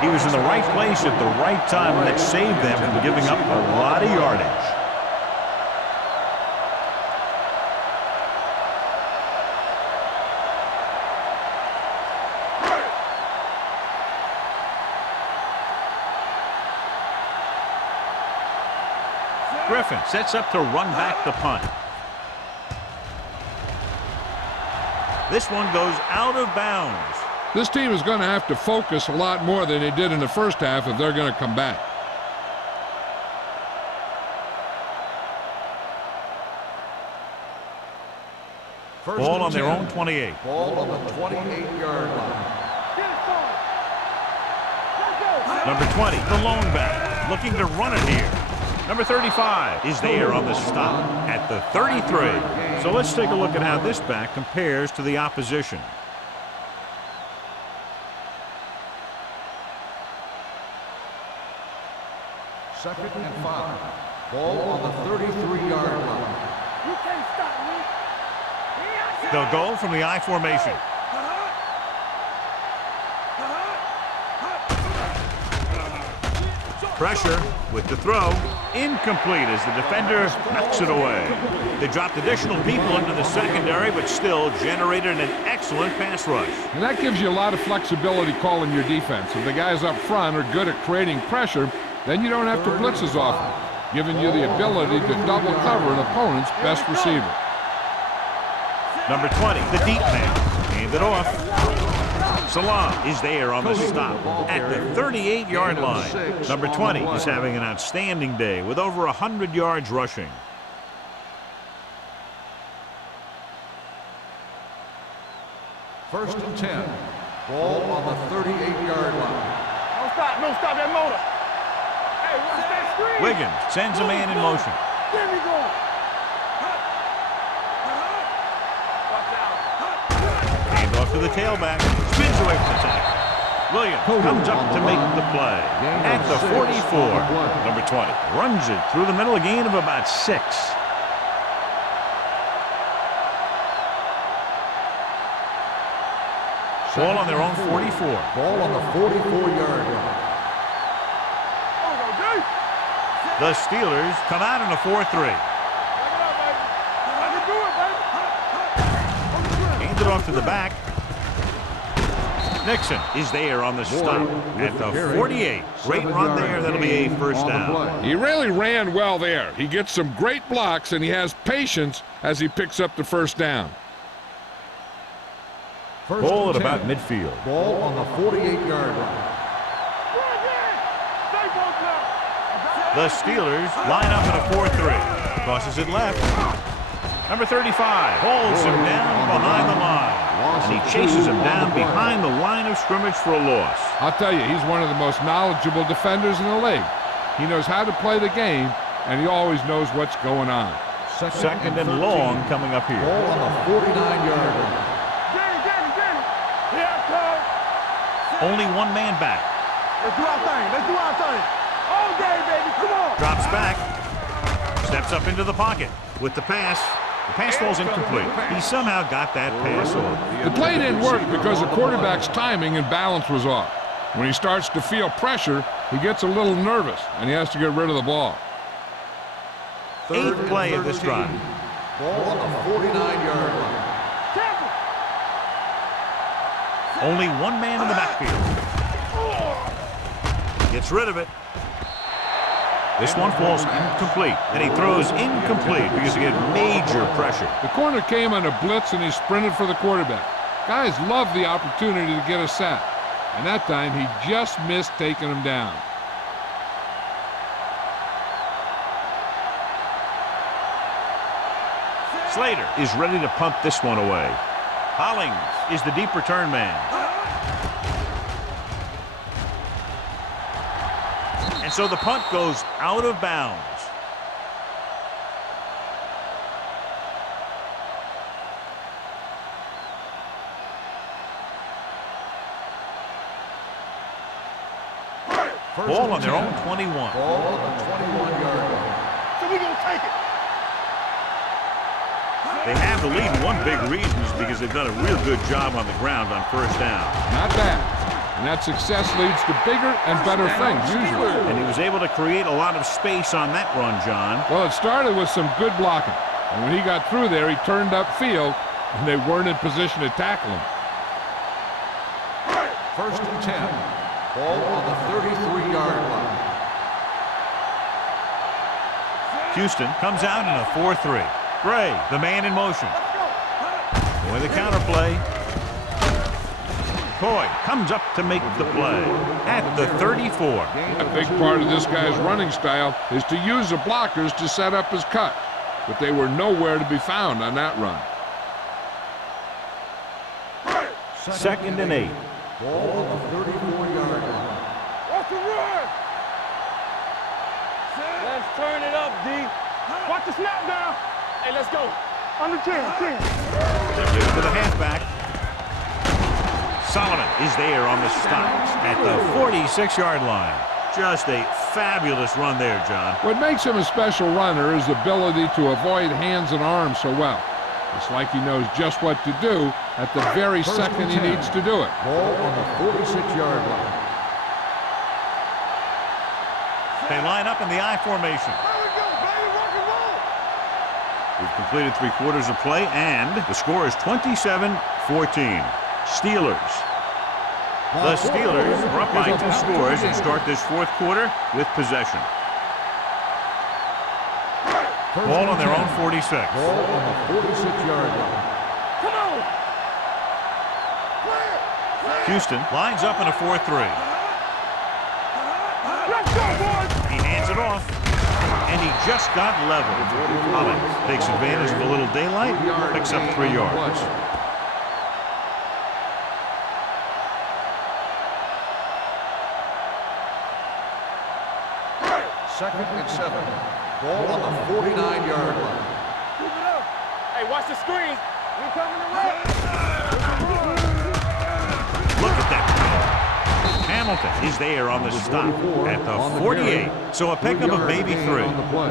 He was in the right place at the right time, and that saved them from giving up a lot of yardage. Griffin sets up to run back the punt. This one goes out of bounds. This team is going to have to focus a lot more than they did in the first half if they're going to come back. Ball on their own 28. Ball on the 28-yard line. Number 20, the lone back, looking to run it here. Number 35 is there on the stop at the 33. So let's take a look at how this back compares to the opposition. Second and 5. Ball on the 33-yard line. You can't stop me. They'll go from the I formation. Pressure with the throw. Incomplete as the defender knocks it away. They dropped additional people into the secondary, but still generated an excellent pass rush. And that gives you a lot of flexibility calling your defense. If the guys up front are good at creating pressure, then you don't have to blitz as often, giving you the ability to double cover an opponent's best receiver. Number 20, the deep man. Hand it off. Salam is there on the stop at the 38-yard line. Number 20 is having an outstanding day with over 100 yards rushing. First and 10. Ball on the 38-yard line. Don't stop that motor. Hey, watch that screen. Wiggins sends a man in motion. There we go. Watch out. Hand off to the tailback. Spins away from the tackle. Williams comes up to make the play at the 44. Number 20 runs it through the middle, a gain of about 6. Ball on their own 44. Ball on the 44-yard line. The Steelers come out in a 4-3. Hand it off to the back. Nixon is there on the stop at the 48. Great run there. That'll be a first down. He really ran well there. He gets some great blocks, and he has patience as he picks up the first down. Ball at about midfield. Ball on the 48-yard line. The Steelers line up in a 4-3. Crosses it left. Number 35 holds him down behind the line. And he chases him down behind the line of scrimmage for a loss. I'll tell you, he's one of the most knowledgeable defenders in the league. He knows how to play the game, and he always knows what's going on. Second and long coming up here. Ball on the 49-yard line. Only one man back. Let's do our thing. Let's do our thing. All day, baby. Come on. Drops back. Steps up into the pocket with the pass. The pass falls incomplete. He somehow got that pass off. The play didn't work because the quarterback's timing and balance was off. When he starts to feel pressure, he gets a little nervous, and he has to get rid of the ball. 8th play of this drive. Ball on the 49-yard line. Only one man in the backfield. Gets rid of it. This one falls incomplete, and he throws incomplete because he had major pressure. The corner came on a blitz, and he sprinted for the quarterback. Guys love the opportunity to get a sack, and that time he just missed taking him down. Slater is ready to punt this one away. Hollings is the deep return man. And so the punt goes out of bounds. Ball on their own 21. Ball on the 21-yard line. So we're going to take it. They have the lead, and one big reason is because they've done a real good job on the ground on first down. Not bad. And that success leads to bigger and better things, usually. And he was able to create a lot of space on that run, John. Well, it started with some good blocking. And when he got through there, he turned upfield, and they weren't in position to tackle him. First and 10. Ball on the 33-yard line. Houston comes out in a 4-3. Gray, the man in motion. Boy, the counter play. Coy comes up to make the play at the 34. A big part of this guy's running style is to use the blockers to set up his cut, but they were nowhere to be found on that run. Second and 8. Ball on the 34-yard line. What's the run? Let's turn it up, D. Watch the snap down. Hey, let's go. Under 10. They give it to the halfback. Solomon is there on the stop at the 46-yard line. Just a fabulous run there, John. What makes him a special runner is the ability to avoid hands and arms so well. It's like he knows just what to do at the very second he needs to do it. Ball on the 46-yard line. They line up in the I formation. There we go, baby. Rock and roll. We've completed 3 quarters of play, and the score is 27-14. Steelers. The Steelers are up by 2 scores and start this 4th quarter with possession. Ball on their own 46. Ball on the 46-yard line. Come on. Houston lines up in a 4-3. Let's go, boys. He hands it off, and he just got leveled. Collins takes advantage of a little daylight, picks up 3 yards. Second and 7. Ball on the 49-yard line. Keep it up. Hey, watch the screens. We coming around. Look at that. Hamilton is there on the stop at the 48. So a pickup of maybe 3. On the play.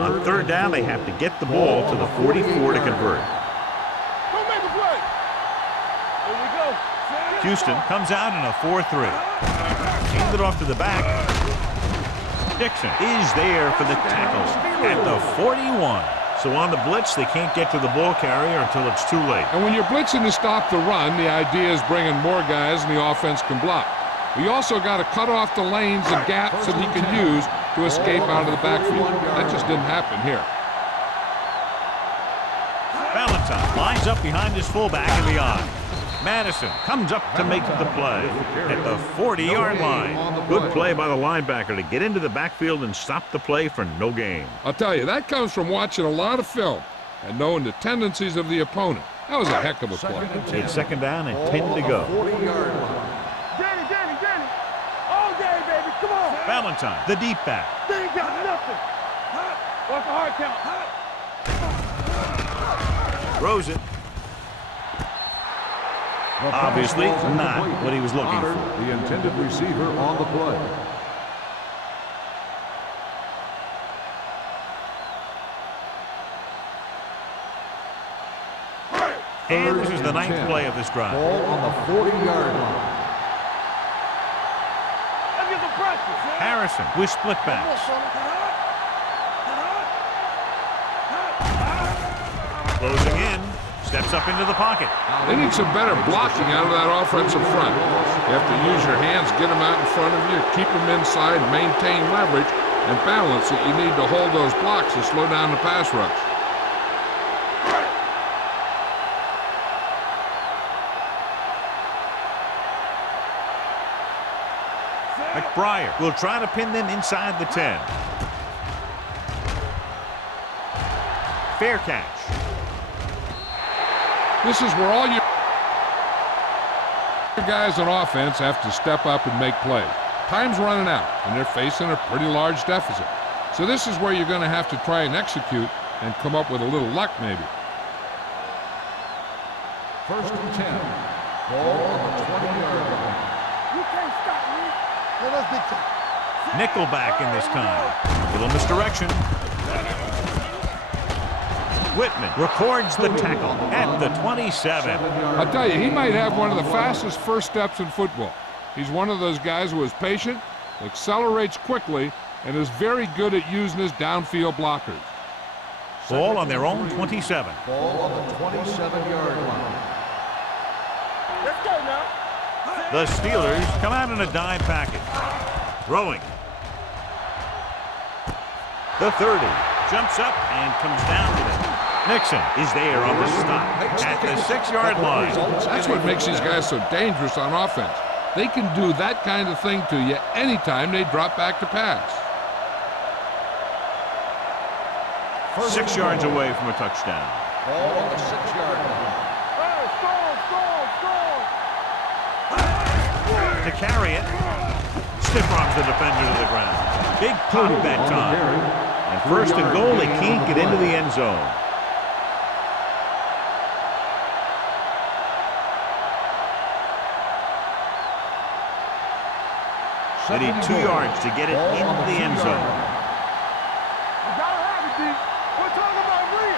On 3rd down, they have to get the ball to the 44 to convert. Don't make a play. Here we go. Houston comes out in a 4-3. Hand it off to the back. Dixon is there for the tackle at the 41. So on the blitz, they can't get to the ball carrier until it's too late. And when you're blitzing to stop the run, the idea is bringing more guys and the offense can block. We also got to cut off the lanes and gaps that he can use to escape out of the backfield. That just didn't happen here. Valentine lines up behind his fullback in the I. Madison comes up to make the play at the 40-yard line. Good play by the linebacker to get into the backfield and stop the play for no gain. I'll tell you, that comes from watching a lot of film and knowing the tendencies of the opponent. That was a heck of a play. It's 2nd down and 10 to go. 40-yard line. Danny. All day, baby. Come on. Valentine, the deep back. They ain't got nothing. Watch the hard count. Throws it. Obviously not what he was looking for. The intended receiver on the play. And this is the 9th play of this drive. Ball on the 40-yard line. Let's get the pressure. Harrison with split backs. Closing in. Steps up into the pocket. They need some better blocking out of that offensive front. You have to use your hands, get them out in front of you, keep them inside, maintain leverage, and balance it. You need to hold those blocks to slow down the pass rush. McBriar will try to pin them inside the 10. Fair catch. This is where all your guys on offense have to step up and make plays. Time's running out, and they're facing a pretty large deficit. So this is where you're going to have to try and execute and come up with a little luck, maybe. First and 10. Ball on the 20-yard line. You can't stop me. Nickelback in this time. Little misdirection. Whitman records the tackle at the 27. I'll tell you, he might have one of the fastest first steps in football. He's one of those guys who is patient, accelerates quickly, and is very good at using his downfield blockers. Ball on their own 27. Ball on the 27-yard line. Let's go now. The Steelers come out in a dime package. Throwing. The 30 jumps up and comes down with it. Nixon is there on the stop at the 6-yard line. That's what makes these guys so dangerous on offense. They can do that kind of thing to you anytime they drop back to pass. 6 yards away from a touchdown. Ball on the 6-yard line. Hey, score. To carry it, stiff arms the defender to the ground. Big pop that time. And first and goal, they can't get into the end zone. They need 2 yards to get it into the end zone. You gotta have it, D. We're talking about real.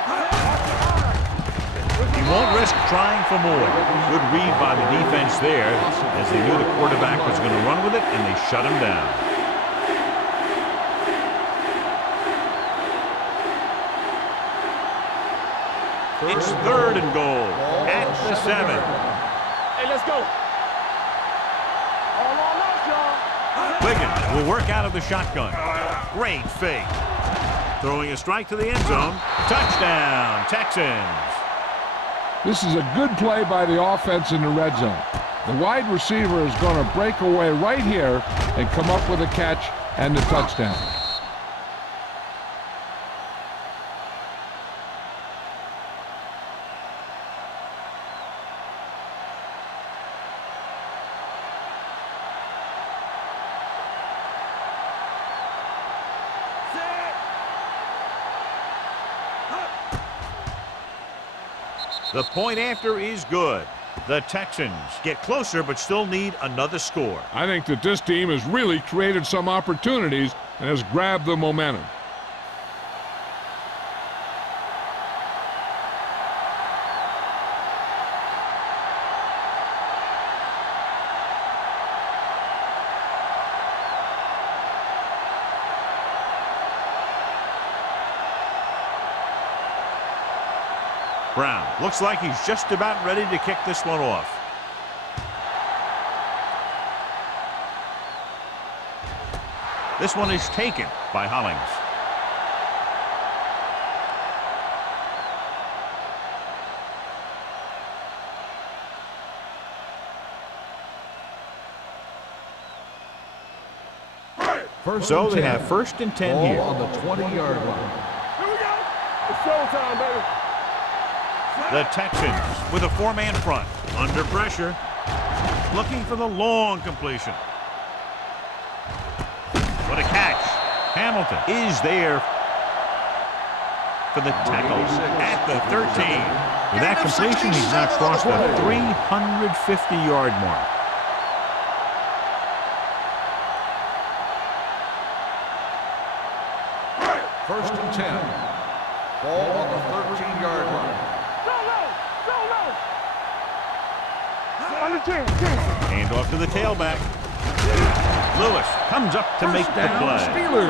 He won't risk trying for more. Good read by the defense there, as they knew the quarterback was going to run with it, and they shut him down. It's 3rd and goal at the 7. Hey, let's go. All on us, y'all. Wiggins will work out of the shotgun. Great fake. Throwing a strike to the end zone. Touchdown, Texans. This is a good play by the offense in the red zone. The wide receiver is going to break away right here and come up with a catch and the touchdown. The point after is good. The Texans get closer but still need another score. I think that this team has really created some opportunities and has grabbed the momentum. Brown looks like he's just about ready to kick this one off. This one is taken by Hollings. So they have 1st and 10 Ball here. on the 20-yard line. Here we go. It's showtime, baby. The Texans with a 4-man front. Under pressure. Looking for the long completion. What a catch. Hamilton is there for the tackle at the 13. With that completion, he's now crossed the 350-yard mark. First and 10. Ball on the 13-yard line. Under 10. Hand off to the tailback. Lewis comes up to make the play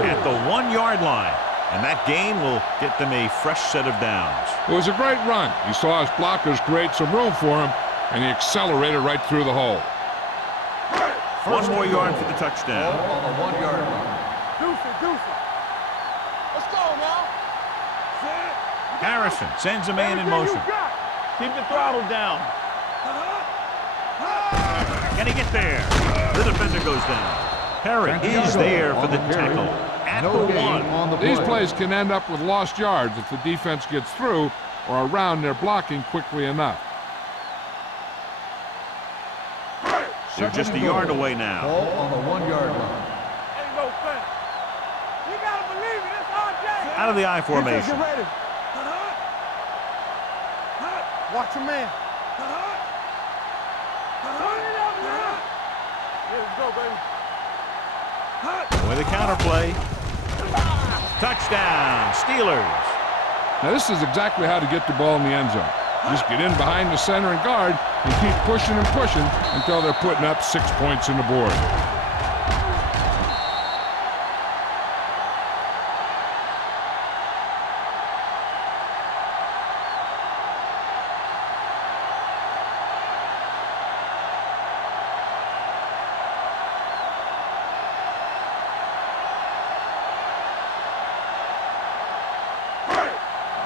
at the 1-yard line. And that gain will get them a fresh set of downs. It was a great run. He saw his blockers create some room for him, and he accelerated right through the hole. 1 more yard for the touchdown. Ball on the 1-yard line. Deuce. Let's go now. Harrison sends a man in motion. Keep the throttle down. Can he get there? The defender goes down. Perry is there for the tackle at the 1. These plays can end up with lost yards if the defense gets through or around their blocking quickly enough. They're just a yard away now. Ball on the 1-yard line. Ain't no thing. You gotta believe it. It's RJ. Out of the I formation. Get ready. Watch your man. Turn it up now. Here we go, baby. With a counter play. Touchdown, Steelers. Now, this is exactly how to get the ball in the end zone. Just get in behind the center and guard and keep pushing and pushing until they're putting up 6 points on the board.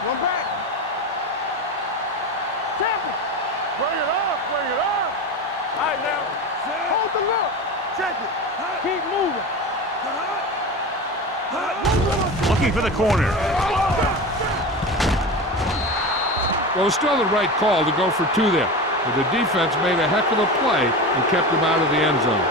One back. Champion. Bring it up. Bring it up. All right, now. Hold the look. Check it. Keep moving. Looking for the corner. Well, it's still the right call to go for 2 there, but the defense made a heck of a play and kept him out of the end zone.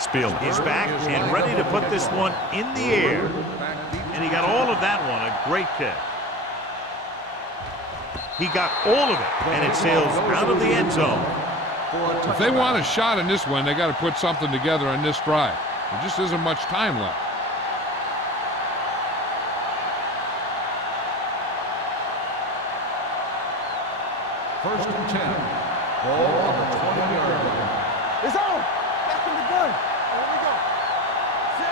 Spiel is back and ready to put this one in the air. And he got all of that one, a great kick. He got all of it, and it sails out of the end zone. If they want a shot in this one, they got to put something together on this drive. There just isn't much time left. First and 10. Ball on the 20-yard line. It's on. Back in the gun. Here we go.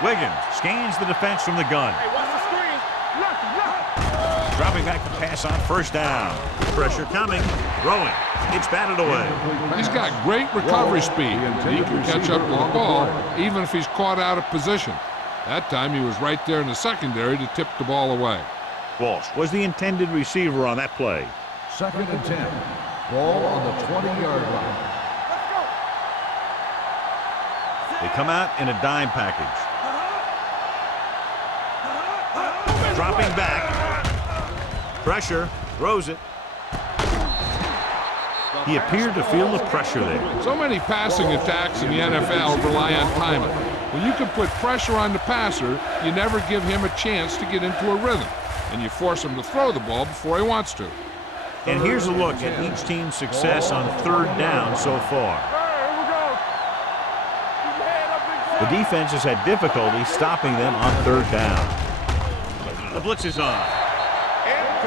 Wiggins scans the defense from the gun. Hey, watch the screen. Lucky. Dropping back to pass on first down. Pressure coming. Throwing. It's batted away. He's got great recovery speed. He can catch up to the ball even if he's caught out of position. That time he was right there in the secondary to tip the ball away. Walsh was the intended receiver on that play. Second and 10. Ball on the 20-yard line. They come out in a dime package. Dropping back. Pressure. Throws it. He appeared to feel the pressure there. So many passing attacks in the NFL rely on timing. When you can put pressure on the passer, you never give him a chance to get into a rhythm, and you force him to throw the ball before he wants to. And here's a look at each team's success on third down so far. The defense has had difficulty stopping them on third down. The blitz is on.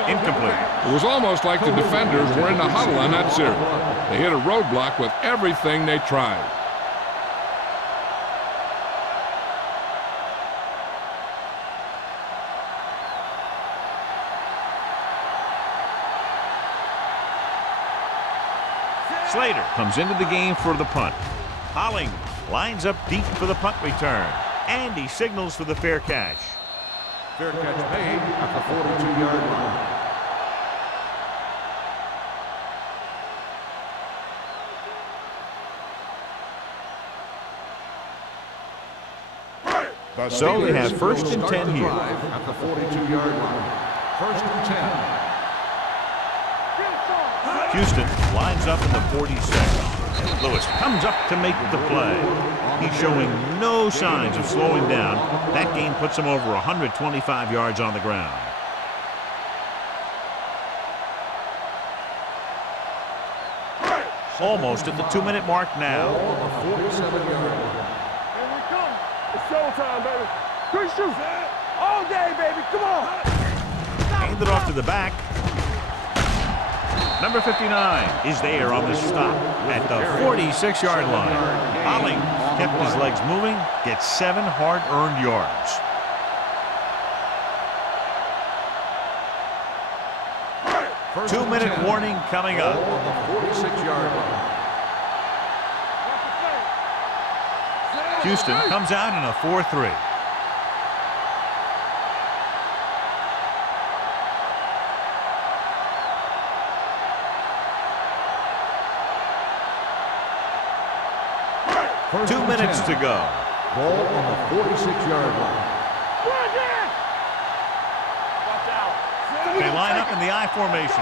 Incomplete. It was almost like the defenders were in the huddle on that series. They hit a roadblock with everything they tried. Slater comes into the game for the punt. Holling lines up deep for the punt return. And he signals for the fair catch. Fair catch made at the 42-yard line. So they have first and 10 here. At the 42-yard line. First and 10. Houston lines up in the 42nd. Lewis comes up to make the play. He's showing no signs of slowing down. That gain puts him over 125 yards on the ground. Almost at the 2-minute mark now. On the 47-yard line. Here we come. It's showtime, baby. Good shoot. All day, baby. Come on. Hand it off to the back. Number 59 is there on the stop at the 46-yard line. Holling kept his legs moving, gets 7 hard-earned yards. First and 2-minute 10. warning coming up. Ball on the 46-yard line. Houston comes out in a 4-3. First 2 and minutes 10. to go. Ball on the 46-yard line. They line up in the I formation.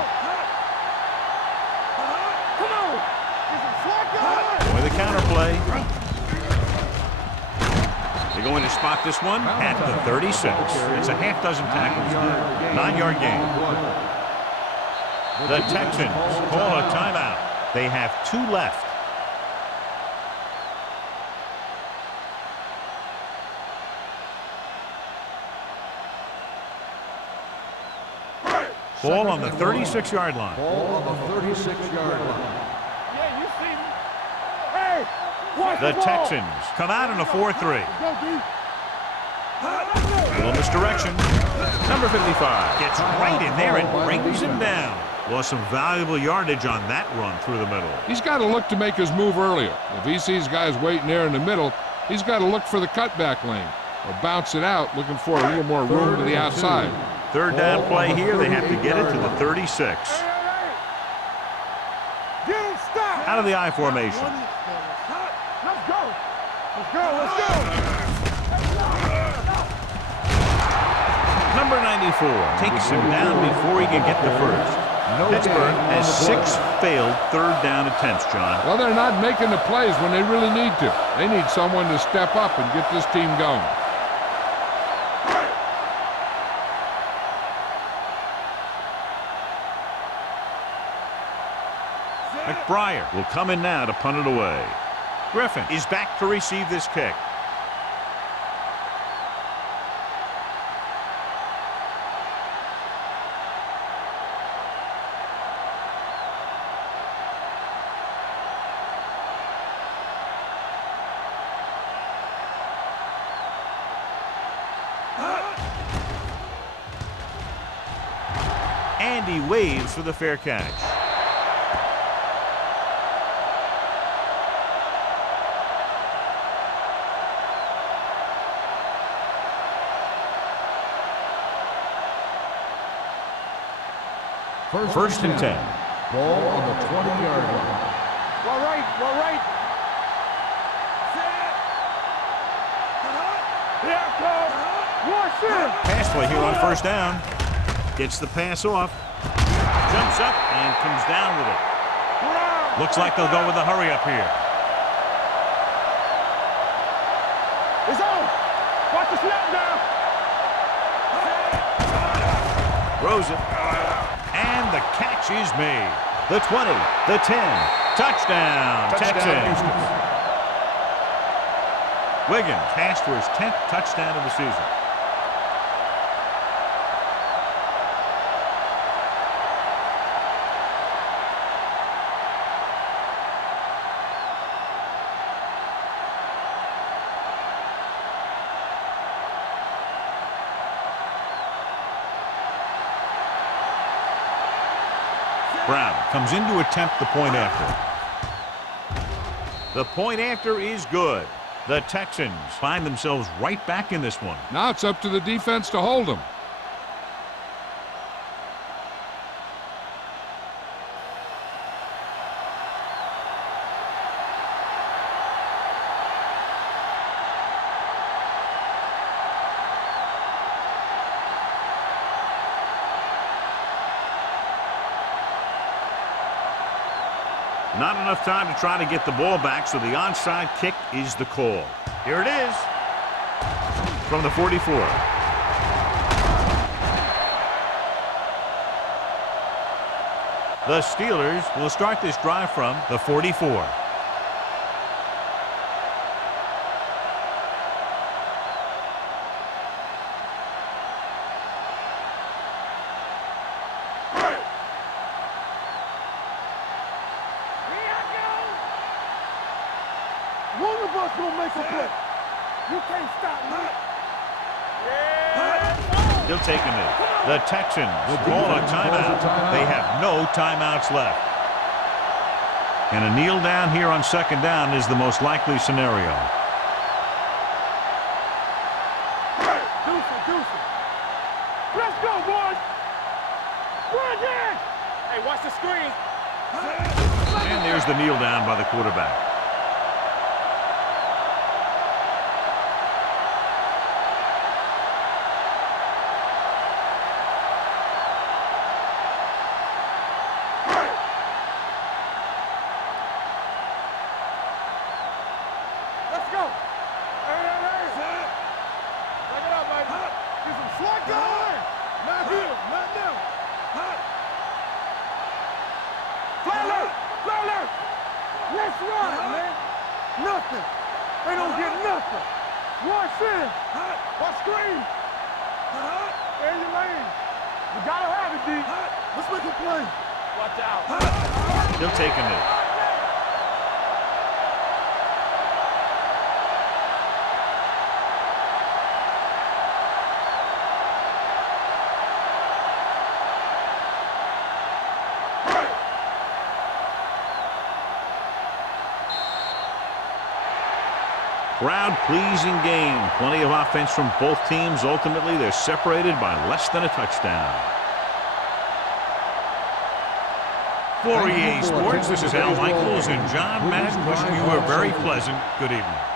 Come on. Boy, the counter play. They're going to spot this one at the 36. It's a half dozen tackles. 9-yard gain. The Texans call a timeout. They have 2 left. Ball on the 36-yard line. Ball on the 36-yard line. Yeah, you see me. Hey, watch The ball. Texans come out in a 4-3. Go, D. Little misdirection. Number 55 gets right in there and brings him down. Well, some valuable yardage on that run through the middle. He's got to look to make his move earlier. If he sees guys waiting there in the middle, he's got to look for the cutback lane or bounce it out, looking for a little more room to the outside. Third down play here. They have to get it to the 36. Get him, stop. Out of the I formation. Let's go. Let's go. Let's go. Number 94 takes him down before he can get the first. Pittsburgh has 6 failed third down attempts, John. Well, they're not making the plays when they really need to. They need someone to step up and get this team going. McBriar will come in now to punt it away. Griffin is back to receive this kick. And he waves for the fair catch. First and 10. Ball on the 20-yard line. Well, right. Well, right. Here it comes. Watch it. Pass play here on first down. Gets the pass off. Jumps up and comes down with it. Looks like they'll go with a hurry up here. It's on. Watch the snap down. Throws it. And the catch is made. The 20, the 10. Touchdown, Texans. Wiggins passed for his 10th touchdown of the season. Brown comes in to attempt the point after. The point after is good. The Texans find themselves right back in this one. Now it's up to the defense to hold them. Not enough time to try to get the ball back, so the onside kick is the call. Here it is from the 44. The Steelers will start this drive from the 44. One of us will make a play. You can't stop me. He'll take a knee. The Texans call a timeout. They have no timeouts left. And a kneel down here on second down is the most likely scenario. Deuce. Let's go, boys. Run again. Hey, watch the screen. And there's the kneel down by the quarterback. get nothing. Watch in. Watch screen. Stay in your lane. You gotta have it, D. Let's make a play. Watch out. He'll take a knee. Crowd-pleasing game. Plenty of offense from both teams. Ultimately, they're separated by less than a touchdown. For EA Sports, this is Al Michaels and John Madden wishing you a very pleasant good evening.